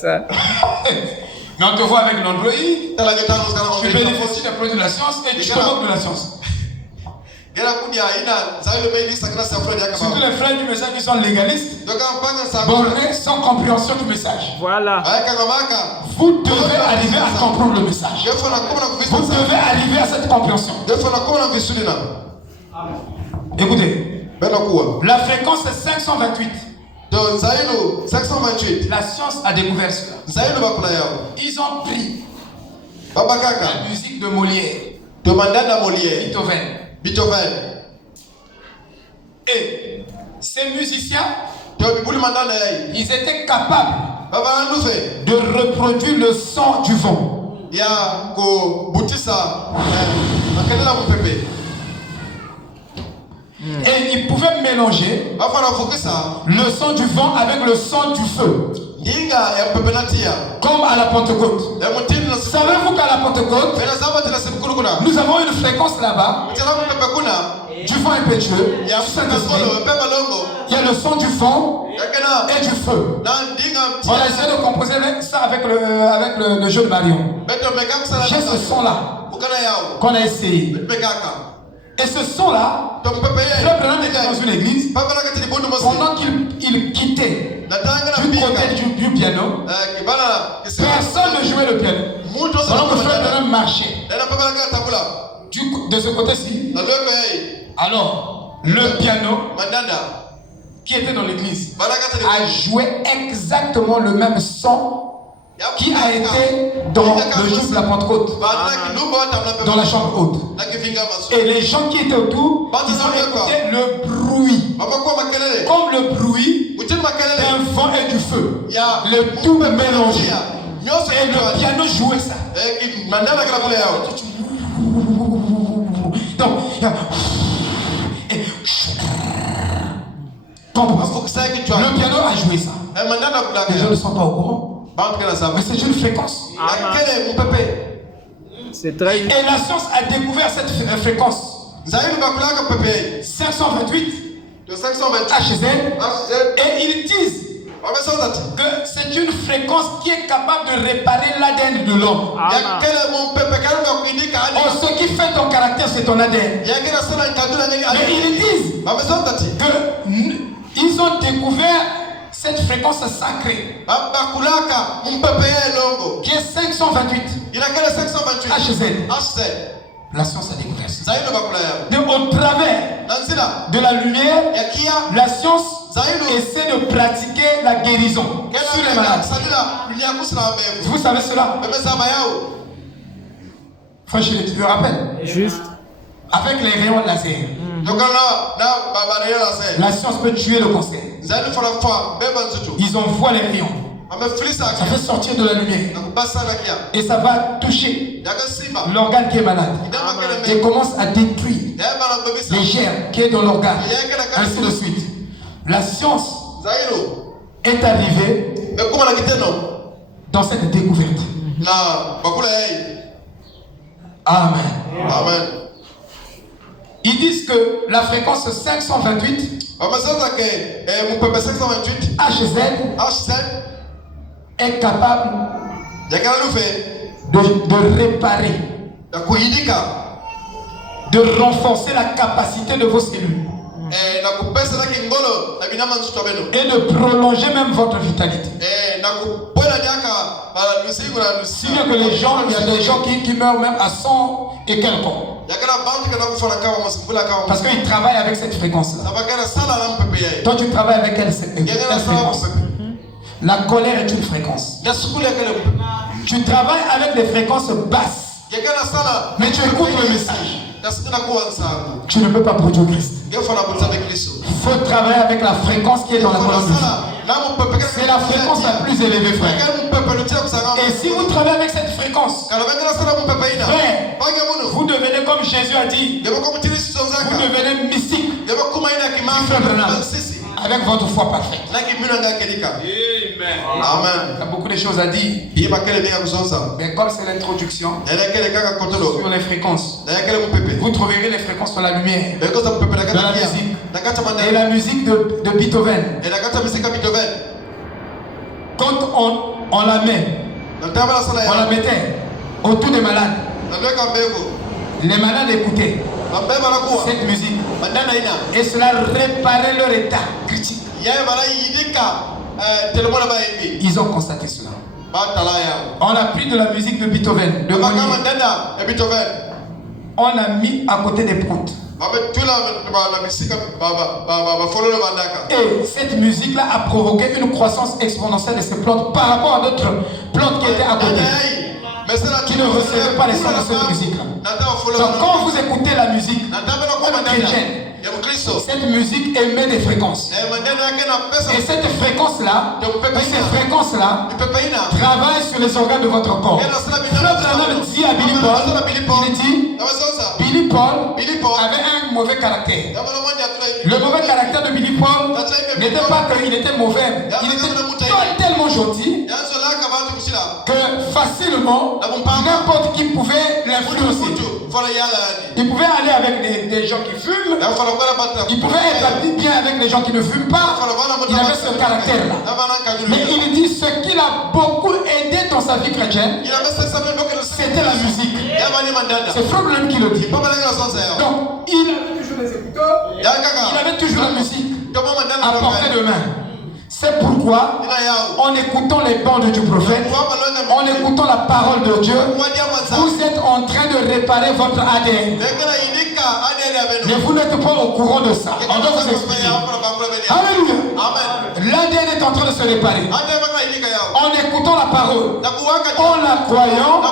Ça. Mais on te voit avec l'Android. Tu bénéficies des produits de la science et tu te moques de la science. Surtout les frères du message qui sont légalistes, bornés sans compréhension du message. Voilà. Vous devez arriver à comprendre le message. Vous devez arriver à cette compréhension. Écoutez, la fréquence est 528. La science a découvert cela. Ils ont pris la musique de Molière, Beethoven. Et ces musiciens, ils étaient capables de reproduire le son du vent. Et ils pouvaient mélanger le son du vent avec le son du feu. Comme à la Pentecôte. Savez-vous qu'à la Pentecôte, nous avons une fréquence là-bas du vent impétueux, il y a le son du vent et du feu. On a essayé de composer ça avec le jeu de Marion. J'ai ce son-là qu'on a essayé. Et ce son-là, Frère Branham était dans une église. Pendant qu'il quittait du côté du piano, personne ne jouait le piano. Pendant que Frère Branham marchait de ce côté-ci, alors le piano qui était dans l'église a joué exactement le même son qui a été dans le jour de la Pentecôte, dans la chambre haute. Et les gens qui étaient autour, ils ont écouté le bruit. Comme le bruit d'un vent et du feu. Le tout mélangé. Et le piano jouait ça. Donc, le piano a joué ça. Les gens ne sont pas au courant. Mais c'est une fréquence. C'est très juste. Et la science a découvert cette fréquence. 528 HZ. Et ils disent que c'est une fréquence qui est capable de réparer l'ADN de l'homme. Ce qui fait ton caractère, c'est ton ADN. Mais ils disent qu'ils ont découvert cette fréquence sacrée qui est 528 HZ. La science a découvert ça. Donc, au travers de la lumière, la science essaie de pratiquer la guérison sur les malades. Vous savez cela? Frère, je te rappelle. Juste. Avec les rayons laser, la science peut tuer le cancer. Ils envoient les rayons. Ça fait sortir de la lumière. Et ça va toucher l'organe qui est malade. Et commence à détruire les germes qui est dans l'organe. Ainsi de suite. La science est arrivée dans cette découverte. Amen. Amen. Ils disent que la fréquence 528 HZ est capable de réparer, de renforcer la capacité de vos cellules et de prolonger même votre vitalité. Si bien que les gens, il y a des gens qui meurent même à 100 et quelques ans. Parce qu'ils travaillent avec cette fréquence-là. Toi, tu travailles avec quelle fréquence? La colère est une fréquence. Tu travailles avec des fréquences basses. Mais tu écoutes le message. Tu ne peux pas produire Christ. Il faut travailler avec la fréquence qui est dans la colonne de vie. C'est la fréquence la plus élevée, frère. Et si vous travaillez avec cette fréquence, frère, vous devenez comme Jésus a dit, vous devenez mystique, avec votre foi parfaite. Amen. Il y a beaucoup de choses à dire. Mais comme c'est l'introduction sur les fréquences, vous trouverez les fréquences dans la lumière, dans la musique. Et la musique de Beethoven. Quand on la met, on la mettait autour des malades. Les malades écoutaient cette musique. Et cela réparait leur état critique. Ils ont constaté cela. On a pris de la musique de Beethoven, de Monier. On a mis à côté des proutes. Et cette musique-là a provoqué une croissance exponentielle de ces plantes par rapport à d'autres plantes qui étaient à côté, qui ne recevaient pas les sons de cette musique-là. Donc quand vous écoutez la musique, comme chrétienne, cette musique émet des fréquences. Et cette fréquence-là, travaille sur les organes de votre corps. L'homme dit à Billy Paul, il dit, Billy Paul avait un mauvais caractère. Le mauvais caractère de Billy Paul n'était pas qu'il était mauvais, il était tellement gentil que facilement n'importe qui pouvait l'influencer. Il pouvait aller avec des gens qui fument, il pouvait être bien avec les gens qui ne fument pas. Il avait ce caractère-là. Mais il dit ce qui l'a beaucoup aidé dans sa vie chrétienne, c'était la musique. C'est Frère Branham qui le dit. Donc il avait toujours les écouteurs, il avait toujours la musique à portée de main. C'est pourquoi, en écoutant les bandes du prophète, en écoutant la parole de Dieu, vous êtes en train de réparer votre ADN. Mais vous n'êtes pas au courant de ça. On doit vous expliquer. Alléluia. L'ADN est en train de se réparer. en écoutant la parole, en la croyant,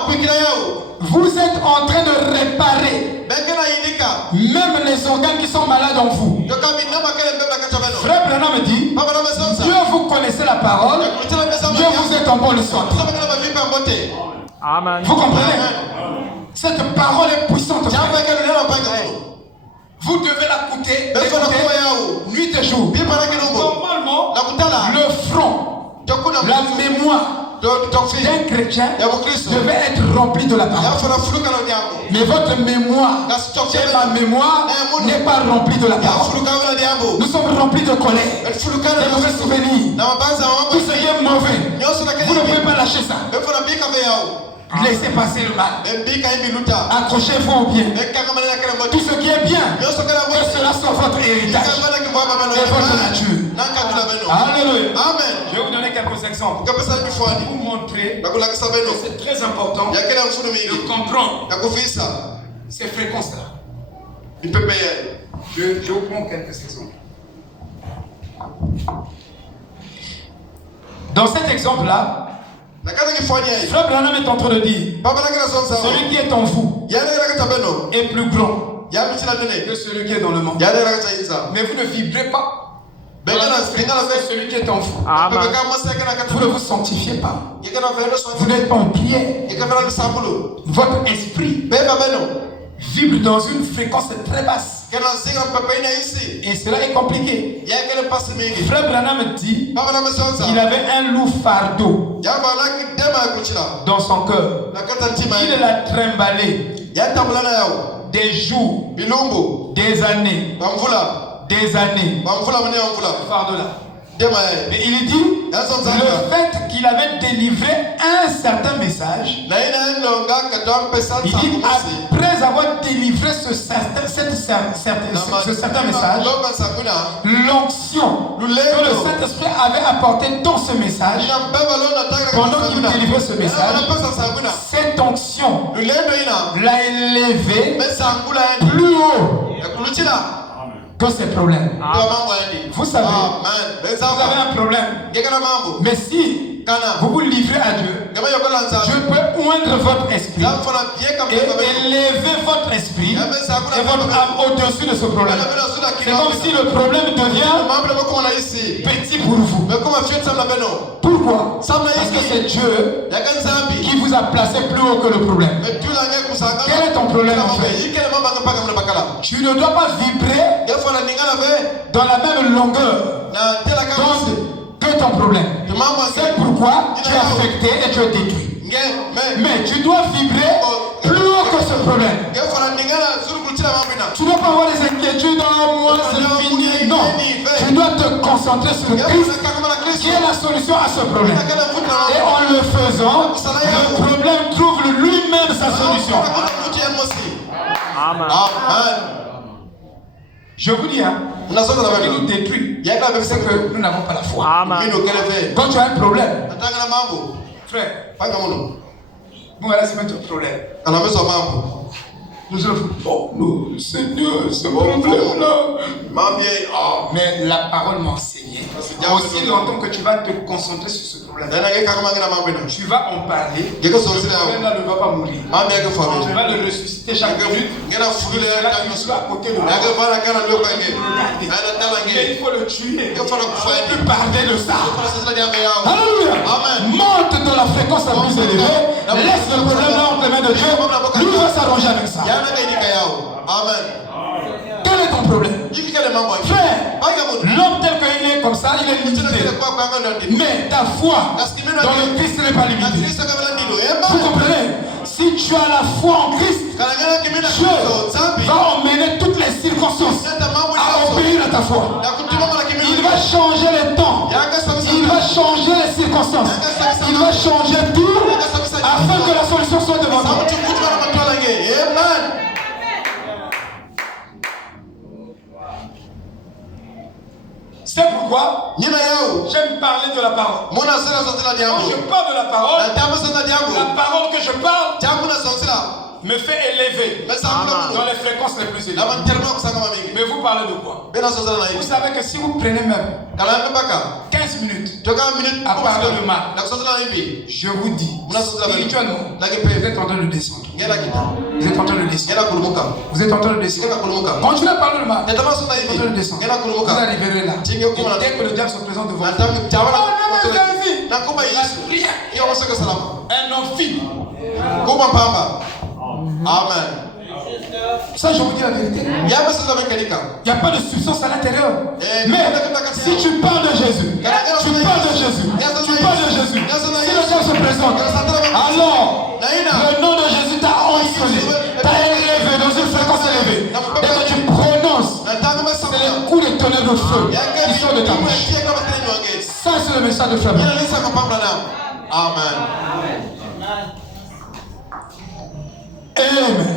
vous êtes en train de réparer même les organes qui sont malades en vous. Frère Branham dit, Dieu vous connaissez la parole, Dieu vous est en bonne santé. Amen. Vous comprenez? Cette parole est puissante. Vous devez l'écouter nuit et jour. Normalement, le front, la mémoire d'un chrétien devait être rempli de la parole. Mais votre mémoire et ma mémoire n'est pas remplie de la parole. Nous sommes remplis de colère, de mauvais souvenirs. Tout ce qui est mauvais, vous ne pouvez pas lâcher ça. Laissez passer le mal. Accrochez-vous au bien. Tout ce qui est bien, que cela soit votre héritage et votre nature. Alléluia. Amen. Je vais vous donner quelques exemples pour vous montrer que c'est très important de comprendre ces fréquences-là. Je vous prends quelques exemples. Dans cet exemple-là, Frère Branham est en train de dire, celui qui est en vous est plus grand que celui qui est dans le monde. Mais vous ne vibrez pas. C'est celui qui est en vous. Vous ne vous sanctifiez pas. Vous n'êtes pas en prière. Votre esprit vibre dans une fréquence très basse. Et cela est compliqué. Frère Branham dit qu'il avait un lourd fardeau dans son cœur. Il l'a trimballé des jours, des années, ce fardeau-là. Et il dit le fait qu'il avait délivré un certain message, il dit après avoir délivré ce certain message, l'onction que le Saint-Esprit avait apporté dans ce message, pendant qu'il délivrait ce message, cette onction l'a élevé plus haut que ces problèmes. Vous savez, vous avez un problème. Mais si vous vous livrez à Dieu, Dieu peut oindre votre esprit et élever votre esprit et votre âme au-dessus de ce problème. C'est comme si le problème devient petit pour vous. Pourquoi? Parce que c'est Dieu qui vous a placé plus haut que le problème. Quel est ton problème en fait? Tu ne dois pas vibrer dans la même longueur que ton problème. C'est pourquoi tu es affecté et tu es détruit. Mais tu dois vibrer plus haut que ce problème. Tu ne dois pas avoir des inquiétudes. Moi c'est fini. Non. Tu dois te concentrer sur Christ qui est la solution à ce problème. Et en le faisant, le problème trouve lui-même sa solution. Amen. Je vous dis, ce qui nous détruit, c'est que nous n'avons pas la foi. Amen. Quand tu as un problème, frère, nous voilà, c'est notre problème. Nous avons, oh non, Seigneur, ce problème-là. Mais la parole m'a enseigné. Aussi longtemps que tu vas te concentrer sur ce problème, tu vas en parler. Ce problème-là ne va pas mourir. Tu vas le ressusciter chaque minute. Tu seras à côté de lui. Mais il faut le tuer. Il faut plus parler de ça. Alléluia. Monte dans la fréquence la plus élevée. Laisse le problème là entre les mains de Dieu. Lui va s'arranger avec ça. Amen. Quel est ton problème? Frère, l'homme tel qu'il est comme ça, il est limité. Mais ta foi dans le Christ n'est pas limitée. Vous comprenez? Si tu as la foi en Christ, Dieu va emmener toutes les circonstances à obéir à ta foi. Il va changer les temps. Il va changer les circonstances. Il va changer tout afin que la solution soit devant toi. C'est pourquoi j'aime parler de la parole. Quand je parle de la parole que je parle me fait élever dans les fréquences les plus élevées. Mais vous parlez de quoi? Vous savez que si vous prenez même 15 minutes à parler de mal, je vous dis, spirituellement, vous êtes en train de descendre. Vous êtes en train de descendre. Vous êtes en train de descendre. Continuez à parler de mal. Vous êtes en train de descendre. Vous arriverez là. Et dès que le diable se présente devant vous, un homme fille. Amen. Ça, je vous dis la vérité. Il n'y a pas de substance à l'intérieur. Mais si tu parles de Jésus, tu parles de Jésus, tu parles de Jésus, si le diable se présente, alors le nom de Jésus t'a enseigné, t'a élevé dans une fréquence élevée. Dès que tu prononces, c'est les coups de tonnerre de feu qui sont de ta bouche. Ça, c'est le message de Fabien. Amen. Amen.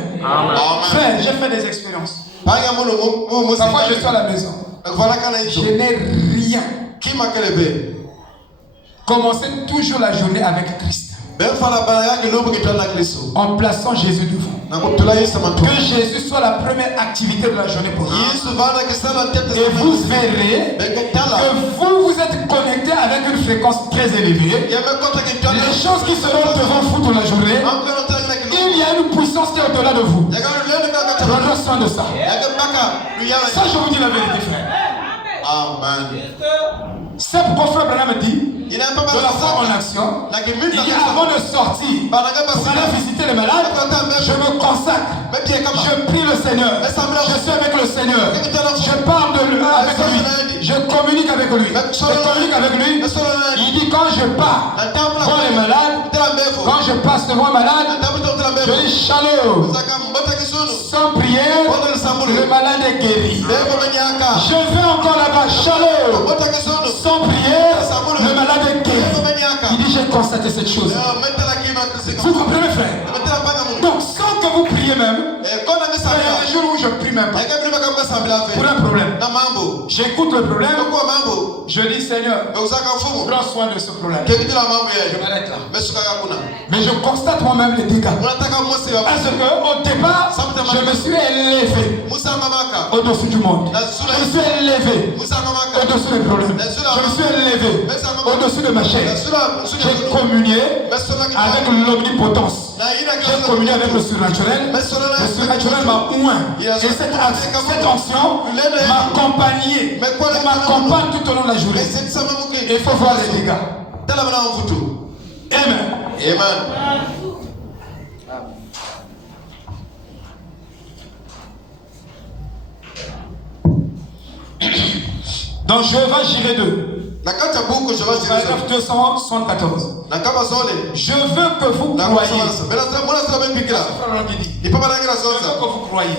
Frère, j'ai fait des expériences. Parfois, je suis à la maison. Je n'ai rien. Commencez toujours la journée avec Christ. En plaçant Jésus devant. Que Jésus soit la première activité de la journée pour vous. Et vous verrez que vous êtes connecté avec une fréquence très élevée. Les choses qui seront devant vous toute la journée, il y a une puissance qui est au-delà de vous. Prenez soin de ça. Ça, je vous dis la vérité, frère. Amen. C'est pourquoi frère Branham dit de la foi en action. Il dit avant de sortir pour aller visiter les malades, je me consacre, je prie le Seigneur, je suis avec le Seigneur, je parle avec lui, je communique avec lui, Il dit quand je pars voir les malades, quand je passe devant un malade, je dis shalom. Sans prière, le malade est guéri. Je vais encore là-bas, shalom. Sans prière, le malade est guéri. Il dit j'ai constaté cette chose. Vous comprenez, frère? Donc sans que vous priez même, il y a des jours où je prie même pas pour un problème. J'écoute le problème, je dis Seigneur, prends soin de ce problème. Je m'arrête là. Mais je constate moi-même les dégâts. Parce qu'au départ, je me suis élevé au-dessus du monde. Je me suis élevé au-dessus des problèmes. Je me suis élevé au-dessus de ma chair. J'ai communié avec l'omnipotence. J'ai communié avec le surnaturel. Le surnaturel m'a oint. Et cette onction m'accompagnait, m'accompagne tout au long de la journée. Et il faut voir les dégâts. Amen. Amen. Dans Jéhovah Jireh 2. Paragraphe 274. Je veux que vous croyiez.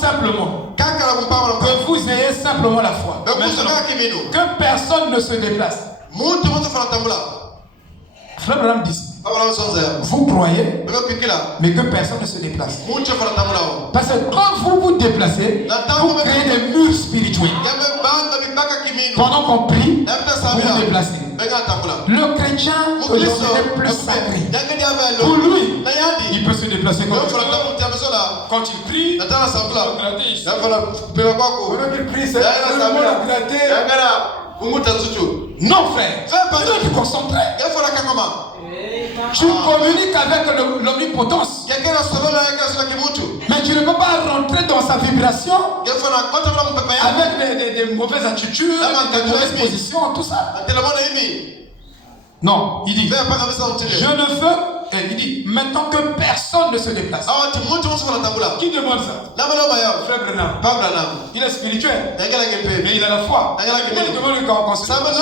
Simplement. Que vous ayez simplement la foi. Que personne ne se déplace. Frère Branham dit, vous croyez, mais que personne ne se déplace. Parce que quand vous vous déplacez, vous créez des murs spirituels. Pendant qu'on prie, vous vous déplacez. Le chrétien aujourd'hui est plus sacré. Pour lui, il peut se déplacer comme ça. Quand il prie, non frère, tu dois te concentrer. Tu communiques avec l'omnipotence. Mais tu ne peux pas rentrer dans sa vibration avec des mauvaises attitudes, des mauvaises positions, tout ça. Non, il dit, je ne veux, il dit, maintenant que personne ne se déplace. Qui demande ça? Frère Branham. Il est spirituel, mais il a la foi. Il demande qu'on se déplace.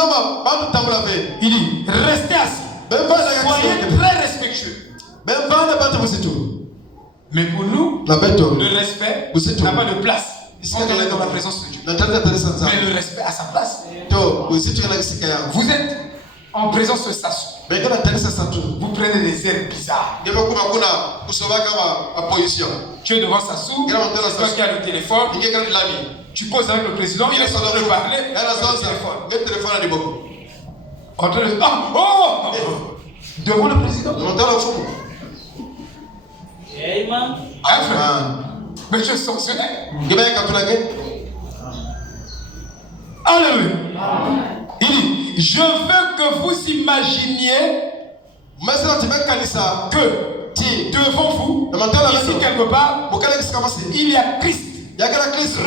Il dit, restez assis. Soyez très respectueux. Mais pour nous, le respect n'a pas de place. On est dans la présence de Dieu. Mais le respect a sa place. Vous êtes en présence de Sassou. Vous prenez des airs bizarres. Tu es devant Sassou, c'est toi qui as le téléphone. Tu causes avec le président, il est en train de parler. Le téléphone. Devant le président. Amen. Mais je sanctionnais. Alléluia. Il dit, je veux que vous imaginiez que devant vous, ici quelque part, il y a Christ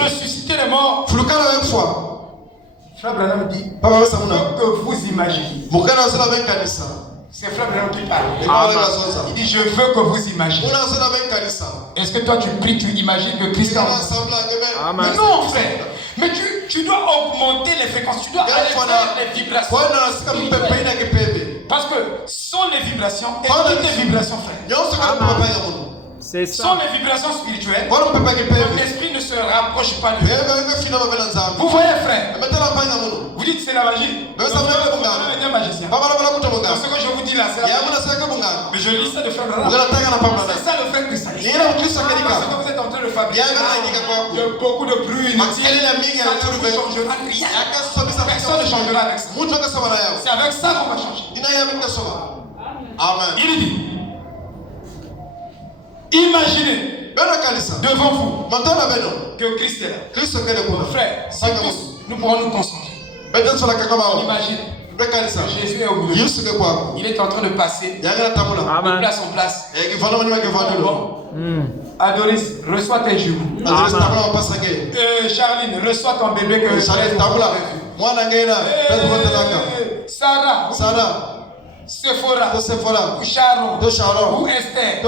ressuscité les morts. Frère Branham dit, que vous imaginez. C'est Frère Branham qui parle. Il dit, je veux que vous imaginez. Est-ce que toi tu pries, tu imagines que Christ est en toi? Mais non, frère. Mais tu dois augmenter les fréquences. Tu dois aller vers les vibrations. Parce que sans les vibrations, et toutes les vibrations, frère. C'est ça. Sans les vibrations spirituelles, votre esprit ne se rapproche pas de Dieu. Vous voyez, frère, vous dites c'est la magie. Vous devenez magicien. Ce que je vous dis là, c'est la magie. Mais je lis ça de frère Branham. C'est ça le frère christianisme. Ce que vous êtes en train de fabriquer, il y a beaucoup de bruit inutile. Ça ne changera rien. Personne ne changera avec ça. C'est avec ça qu'on va changer. Amen. Il dit, imaginez devant vous que Christ est là. Frère, si tous nous pourrons nous concentrer. Imagine que Jésus est au milieu. Il est en train de passer de place en place. Adoris, reçois tes jumeaux. Charline, reçois ton bébé que Sarah, Sephora, ou Sharon, ou Esther,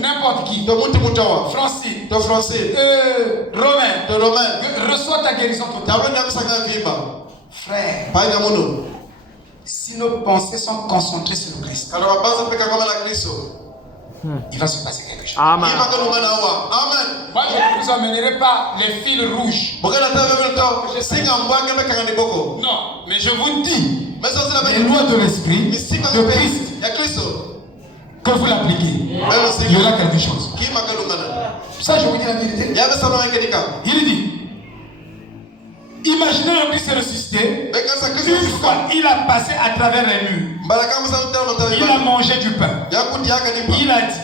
n'importe qui, Francine, Romain, reçois ta guérison totale. Frère, si nos pensées sont concentrées sur le Christ, il va se passer quelque chose. Amen. Moi, je ne vous emmènerai pas les fils rouges. Non, mais je vous dis, les lois de l'esprit, de Christ, que vous l'appliquez, il y aura quelque chose. Ça, je vous dis la vérité. Il dit, imaginez le Christ ressuscité. Une fois, il a passé à travers les murs. Il a mangé du pain. Il a dit,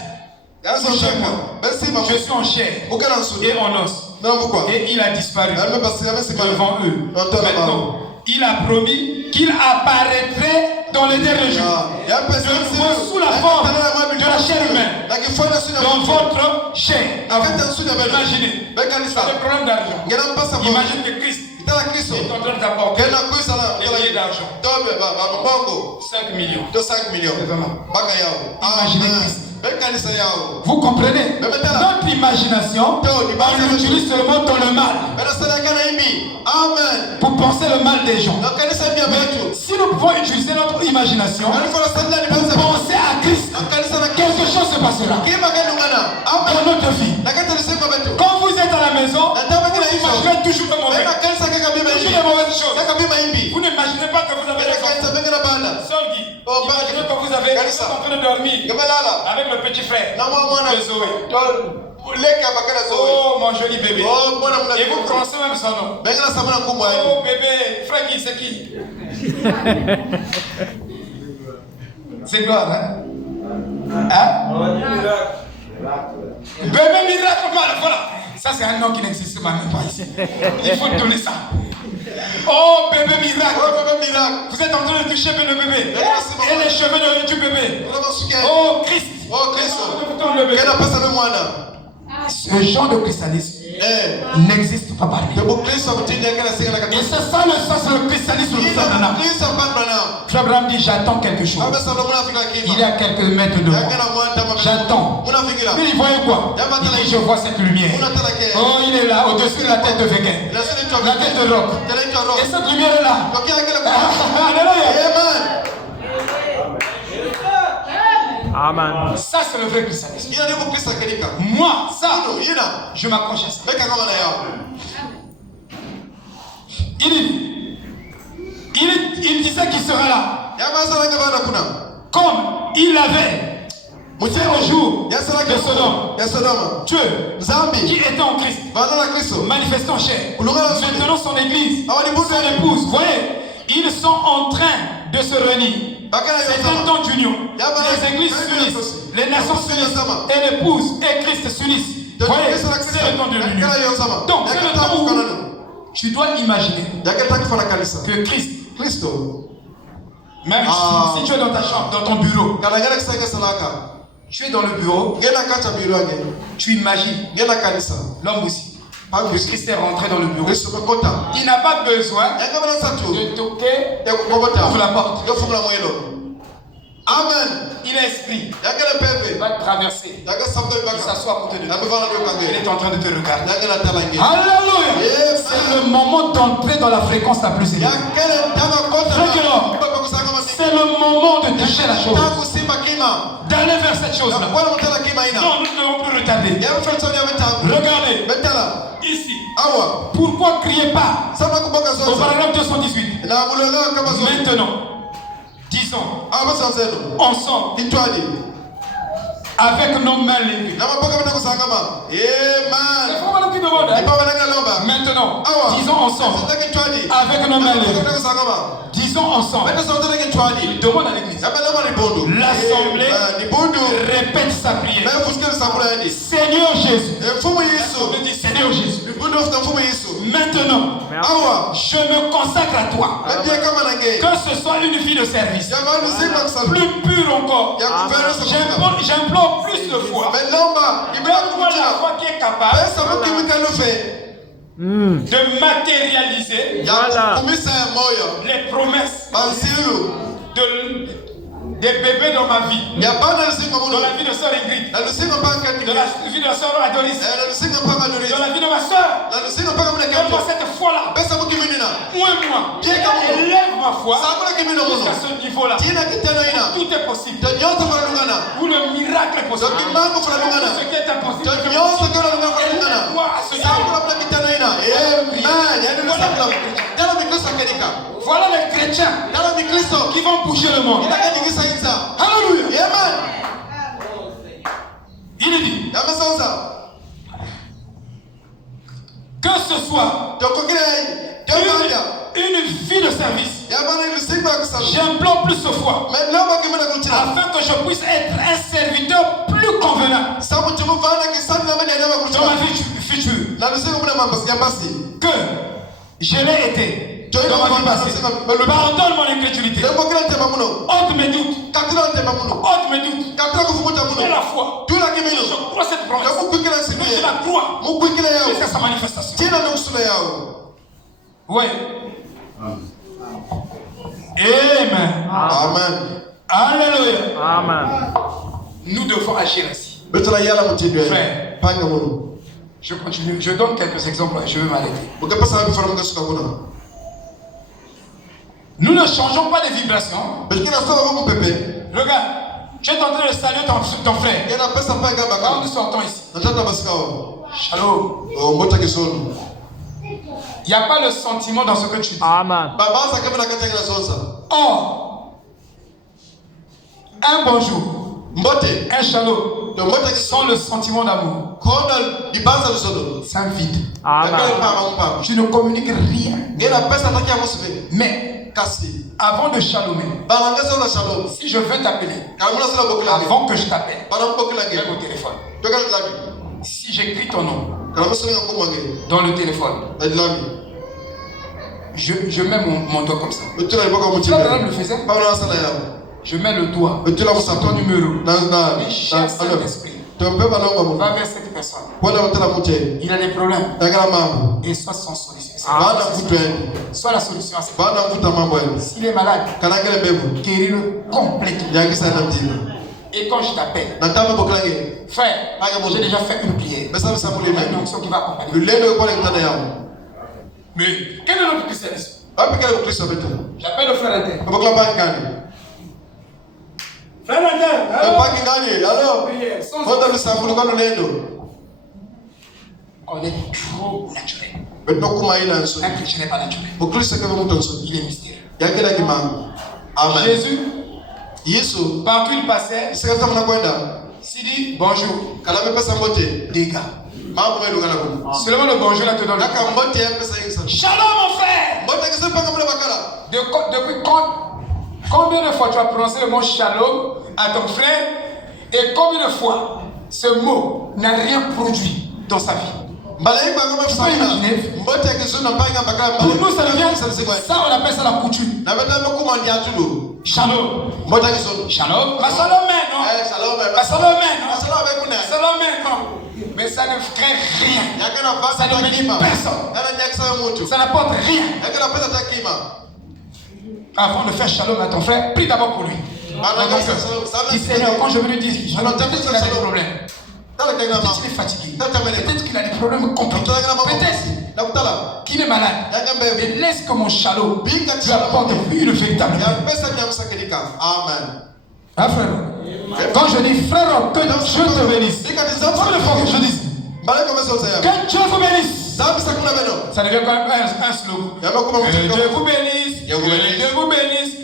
je suis en chair et en os. Et il a disparu devant eux. Maintenant, il a promis qu'il apparaîtrait dans les derniers jours. De nouveau sous la forme de la chair humaine. Dans votre chair. Imaginez. Ça le problème d'argent. Imagine que Christ est en train d'apporter les billets d'argent. 5 millions. Imaginez Christ. Vous comprenez? Notre imagination, on utilise seulement dans le mal. Pour penser le mal des gens. Mais si nous pouvons utiliser notre imagination pour penser à Christ, quelque chose se passera dans notre vie. Quand vous êtes à la maison, vous imaginez toujours le mauvais. Toujours les mauvaises choses. Vous n'imaginez pas que vous avez des enfants. Solgi, imaginez que vous êtes en train de dormir avec le petit frère de Zoé. Oh mon joli bébé. Et vous prononcez même son nom. Oh bébé, frère qui c'est qui? C'est gloire, hein? Bébé miracle, voilà. Ça c'est un nom qui n'existe même pas ici. Il faut donner ça. Oh bébé miracle. Vous êtes en train de toucher le bébé. Et les cheveux du bébé. Oh Christ. Ce genre de christianisme n'existe pas parmi nous. Et c'est ça le sens du christianisme de Frère Branham. Frère Branham dit j'attends quelque chose. Il y a quelques mètres de moi. J'attends. Mais il voyait quoi? Il dit je vois cette lumière. Oh il est là au-dessus de la tête de Véguin. La tête de Roc. Et cette lumière est là. Alléluia. Amen. Ça c'est le vrai christianisme. Moi, ça, je m'accroche à ça. Il disait qu'il sera là. Comme il avait au jour de Sodome, Dieu qui était en Christ, manifestant en chair. Maintenant son église, son épouse, vous voyez, ils sont en train de se réunir. C'est un temps d'union. Les églises s'unissent, les nations s'unissent, et l'épouse et Christ s'unissent. Voyez, c'est le temps de l'union. Donc, c'est le temps où tu dois imaginer que Christ, même si tu es dans ta chambre, dans ton bureau, tu es dans le bureau, tu imagines l'homme aussi. Que Christ est rentré dans le bureau. Il n'a pas besoin de toquer, ouvre la porte. Amen. Il est esprit. Il va te traverser. Il s'assoit à côté de toi. Il est en train de te regarder. Alléluia. C'est le moment d'entrer dans la fréquence la plus élevée. C'est le moment de toucher la chose. D'aller vers cette chose-là. Non, nous ne devons plus retarder. Regardez. Ici. Pourquoi criez pas? Au paragraphe 218. Maintenant, disons, ensemble, avec nos mains levées. Maintenant, disons ensemble, avec nos mains levées. Disons ensemble. Il demande à l'église. L'assemblée répète sa prière. Seigneur Jésus. L'assemblée dit Seigneur Jésus. Maintenant, je me consacre à toi. Que ce soit une vie de service. Plus pure encore. J'implore plus de foi. Donne-moi la foi qui est capable de matérialiser les promesses des bébés dans ma vie, dans la vie de sœur Ingrid, dans la vie de la sœur Adoris, dans la vie de ma sœur. Donne-moi cette foi-là. Moi, élève ma foi jusqu'à ce niveau-là. Tout est possible. Où le miracle est possible. Où ce qui est impossible. Élève-moi à ce niveau. Voilà les chrétiens qui vont bouger le monde. Alléluia. Il dit que ce soit une vie de service. J'implore plus de foi afin que je puisse être un serviteur plus convenant dans ma vie future. Que je l'ai été dans ma vie passée. Pardonne mon incrédulité. Ôte mes doutes. Ôte mes doutes. Et la foi. Je crois cette promesse. Je la crois jusqu'à sa manifestation. Oui. Amen. Amen. Alléluia. Amen. Nous devons agir ainsi. Frère, je continue. Je donne quelques exemples. Je vais m'arrêter. Nous ne changeons pas de vibration. Regarde, tu es en train de saluer ton frère. Quand nous sortons ici. Shalom. Il n'y a pas le sentiment dans ce que tu dis. Amen. Or, un bonjour, un shalom, sans le sentiment d'amour, c'est un vide. Amen. Tu ne communiques rien. Mais avant de chalomer, si je veux t'appeler, avant que je t'appelle, même au téléphone, si j'écris ton nom dans le téléphone, je mets mon doigt comme ça. Tu le faisais? Je mets le doigt sur ton numéro. Mais cher Saint-Esprit, va vers cette personne. Il a des problèmes. Et soit sans solution. Soit la solution à ça. S'il est malade, guéris-le complètement. Et quand je t'appelle, frère, j'ai déjà fait une prière. Une onction qui va accompagner. Mais quel est notre christianisme? J'appelle le frère Inter. Frère Inter, on est trop naturel. Un chrétien n'est pas naturel. Il est mystérieux. Jésus, partout il passait, s'il dit bonjour, dégâts. Seulement le bonjour là te donne. Shalom mon frère. Depuis quand Combien de fois tu as prononcé le mot shalom à ton frère et combien de fois ce mot n'a rien produit dans sa vie? Tu peux imaginer? Pour nous, ça devient ça, on appelle ça la coutume. Shalom. Shalom. Shalom, non. Mais ça ne crée rien. Ça ne bénit personne. Ça n'apporte rien. Avant de faire shalom à ton frère, prie d'abord pour lui. Dis Seigneur, quand je veux lui dire, peut-être qu'il a des problèmes. Peut-être qu'il est fatigué. Peut-être qu'il a des problèmes compliqués. Peut-être qu'il est malade. Mais laisse que mon shalom lui apporte une véritable vie. Amen. Ah, frère. Quand je dis frère, que Dieu te bénisse. Je dis que Dieu vous bénisse. Ça devient quand même un slogan. Que Dieu vous bénisse. Que Dieu vous bénisse.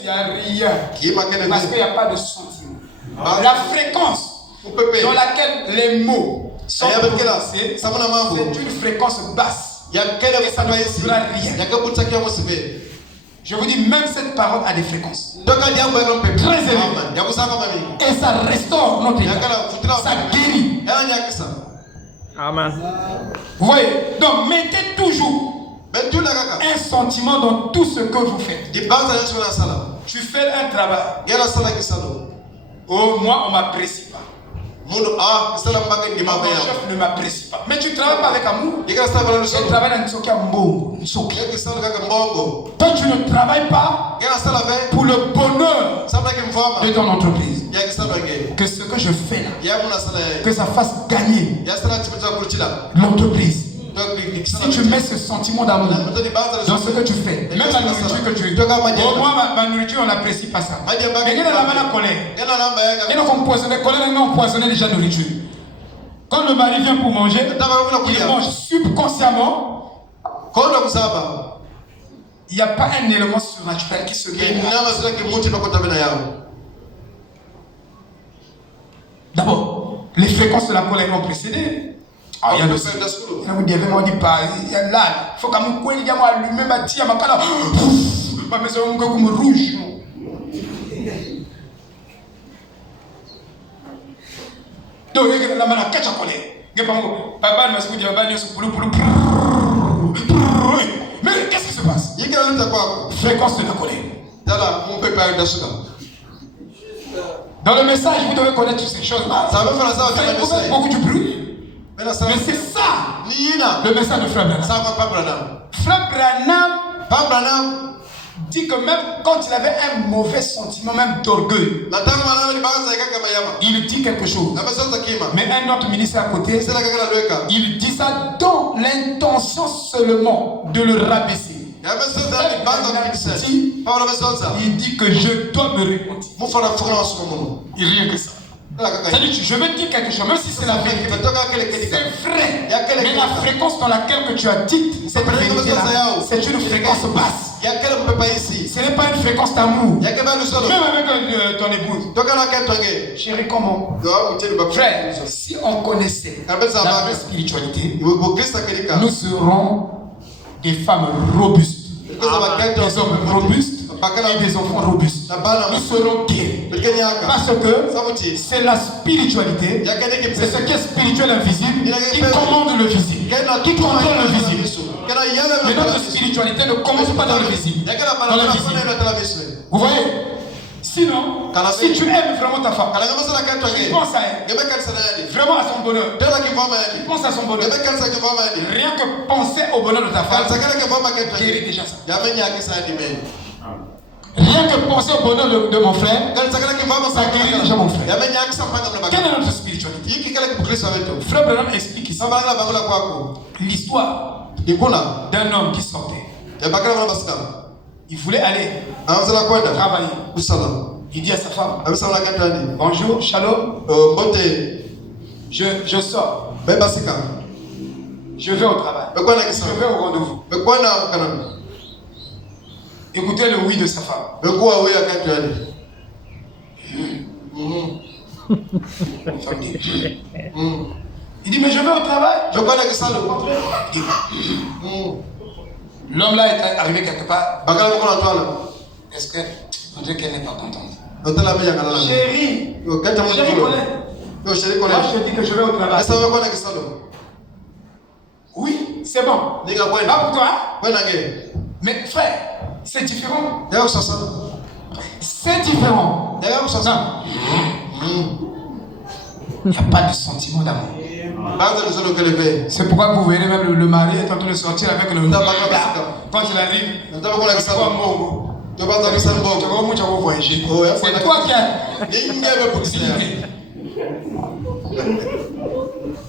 Il n'y a rien. Parce qu'il n'y a pas de sentiment. La fréquence dans laquelle les mots sont prononcés, c'est une fréquence basse. Et ça ne produira rien. Je vous dis, même cette parole a des fréquences très élevées. Et ça restaure notre état. Ça guérit. Amen. Vous voyez? Donc, mettez toujours un sentiment dans tout ce que vous faites. Tu fais un travail. Oh, moi, on ne m'apprécie pas. Mon chef ne m'apprécie pas. Mais tu ne travailles pas avec amour. Tu travailles dans toi, tu ne travailles pas pour le bonheur de ton entreprise. Que ce que je fais là, que ça fasse gagner l'entreprise. Si tu mets ce sentiment d'amour dans ce que tu fais, même la nourriture que tu as, au moins ma nourriture, on n'apprécie pas ça. Mais il y a la colère. Il y a empoisonné déjà la nourriture. Quand le mari vient pour manger, il mange subconsciemment. Il n'y a pas un élément surnaturel qui se crée. D'abord, les fréquences de la colère ont précédé. Il y a le il faut que ma maison comme rouge. Donc, il y a la main à catch à colère. Mais qu'est-ce qui se passe? Fréquence de la colère. Dans le message, vous devez connaître toutes ces choses-là. Ça veut faire beaucoup de bruit. Mais c'est ça le message de Frère Branham. Frère Branham dit que même quand il avait un mauvais sentiment, même d'orgueil, il dit quelque chose. Mais un autre ministre à côté, il dit ça dans l'intention seulement de le rabaisser. Il dit que je dois me repentir. Et rien que ça. Je veux dire quelque chose, même si c'est la vérité. C'est vrai. Mais la fréquence dans laquelle que tu as dit cette vérité-là, c'est une fréquence basse. Ce n'est pas une fréquence d'amour. Même avec ton épouse. Chérie, comment? Frère, si on connaissait la vraie spiritualité, nous serons des femmes robustes. Des hommes robustes et des enfants robustes. Nous serons guéris. Parce que c'est la spiritualité, c'est ce qui est spirituel invisible qui commande le visible, qui contrôle le visible. Mais notre spiritualité ne commence pas dans le visible. Dans le visible. Vous voyez? Sinon, si tu aimes vraiment ta femme, tu penses à elle, vraiment à son bonheur, tu penses à son bonheur, rien que penser au bonheur de ta femme, guérit déjà ça. Rien que penser au bonheur de mon frère, ça guérit déjà mon frère. Quelle est notre spiritualité? Frère Branham explique ici l'histoire d'un homme qui sortait. Il voulait aller travailler. Il dit à sa femme, bonjour, shalom, je sors. Je vais au travail. Je vais au rendez-vous. Écoutez le oui de sa femme. Il dit, mais je vais au travail. L'homme là est arrivé quelque part. Est-ce que on dirait qu'elle n'est pas contente? Chérie, chérie Colette. Moi, je te dis que je vais au travail. Oui, c'est bon. Pas pour toi, hein? Mais frère, c'est différent. C'est différent. Il n'y a pas de sentiment d'amour. C'est pourquoi vous verrez même le mari est en train de sortir avec le quand il arrive. C'est toi qui as.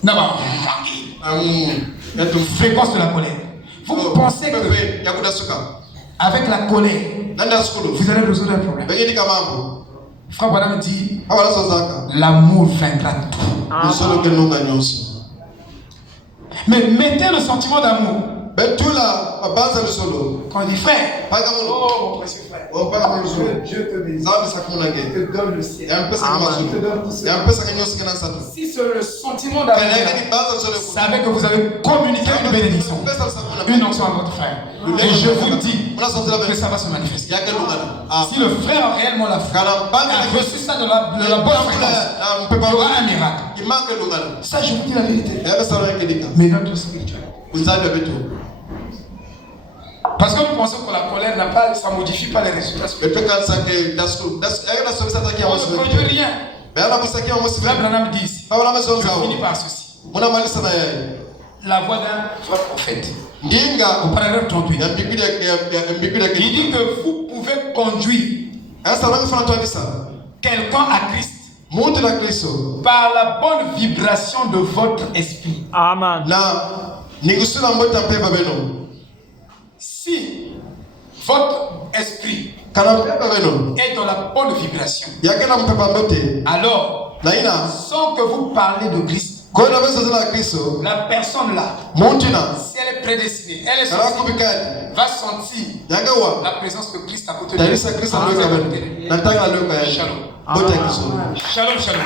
D'abord, fréquence de la colère. Vous pensez que avec la colère, vous allez résoudre un problème. Frère Branham dit l'amour vaincra tout. Mais mettez le sentiment d'amour. Quand on dit frère, oh mon précieux frère, je te bénis. Je te donne le ciel. Je te donne tout cela. Si c'est le sentiment d'amour, savez que vous avez communiqué une bénédiction, une onction à votre frère. Et je vous dis que ça va se manifester. Si le frère a réellement la foi, a reçu ça de la bonne fréquence, il y aura un miracle. Ça, je vous dis la vérité. Mais notre spirituel. Parce que nous pensons que la colère n'a pas, ça ne modifie pas les résultats spirituels. On ne produit rien. Frère Branham dit ici, je finis par ceci. La voix d'un vrai prophète. Au paragraphe 38. Il dit que vous pouvez conduire quelqu'un à Christ par la bonne vibration de votre esprit. Amen. Si votre esprit est dans la bonne vibration, alors, sans que vous parlez de Christ, la personne là, si elle est prédestinée, elle est sensible, va sentir la présence de Christ à côté d'elle. Shalom. Shalom, shalom.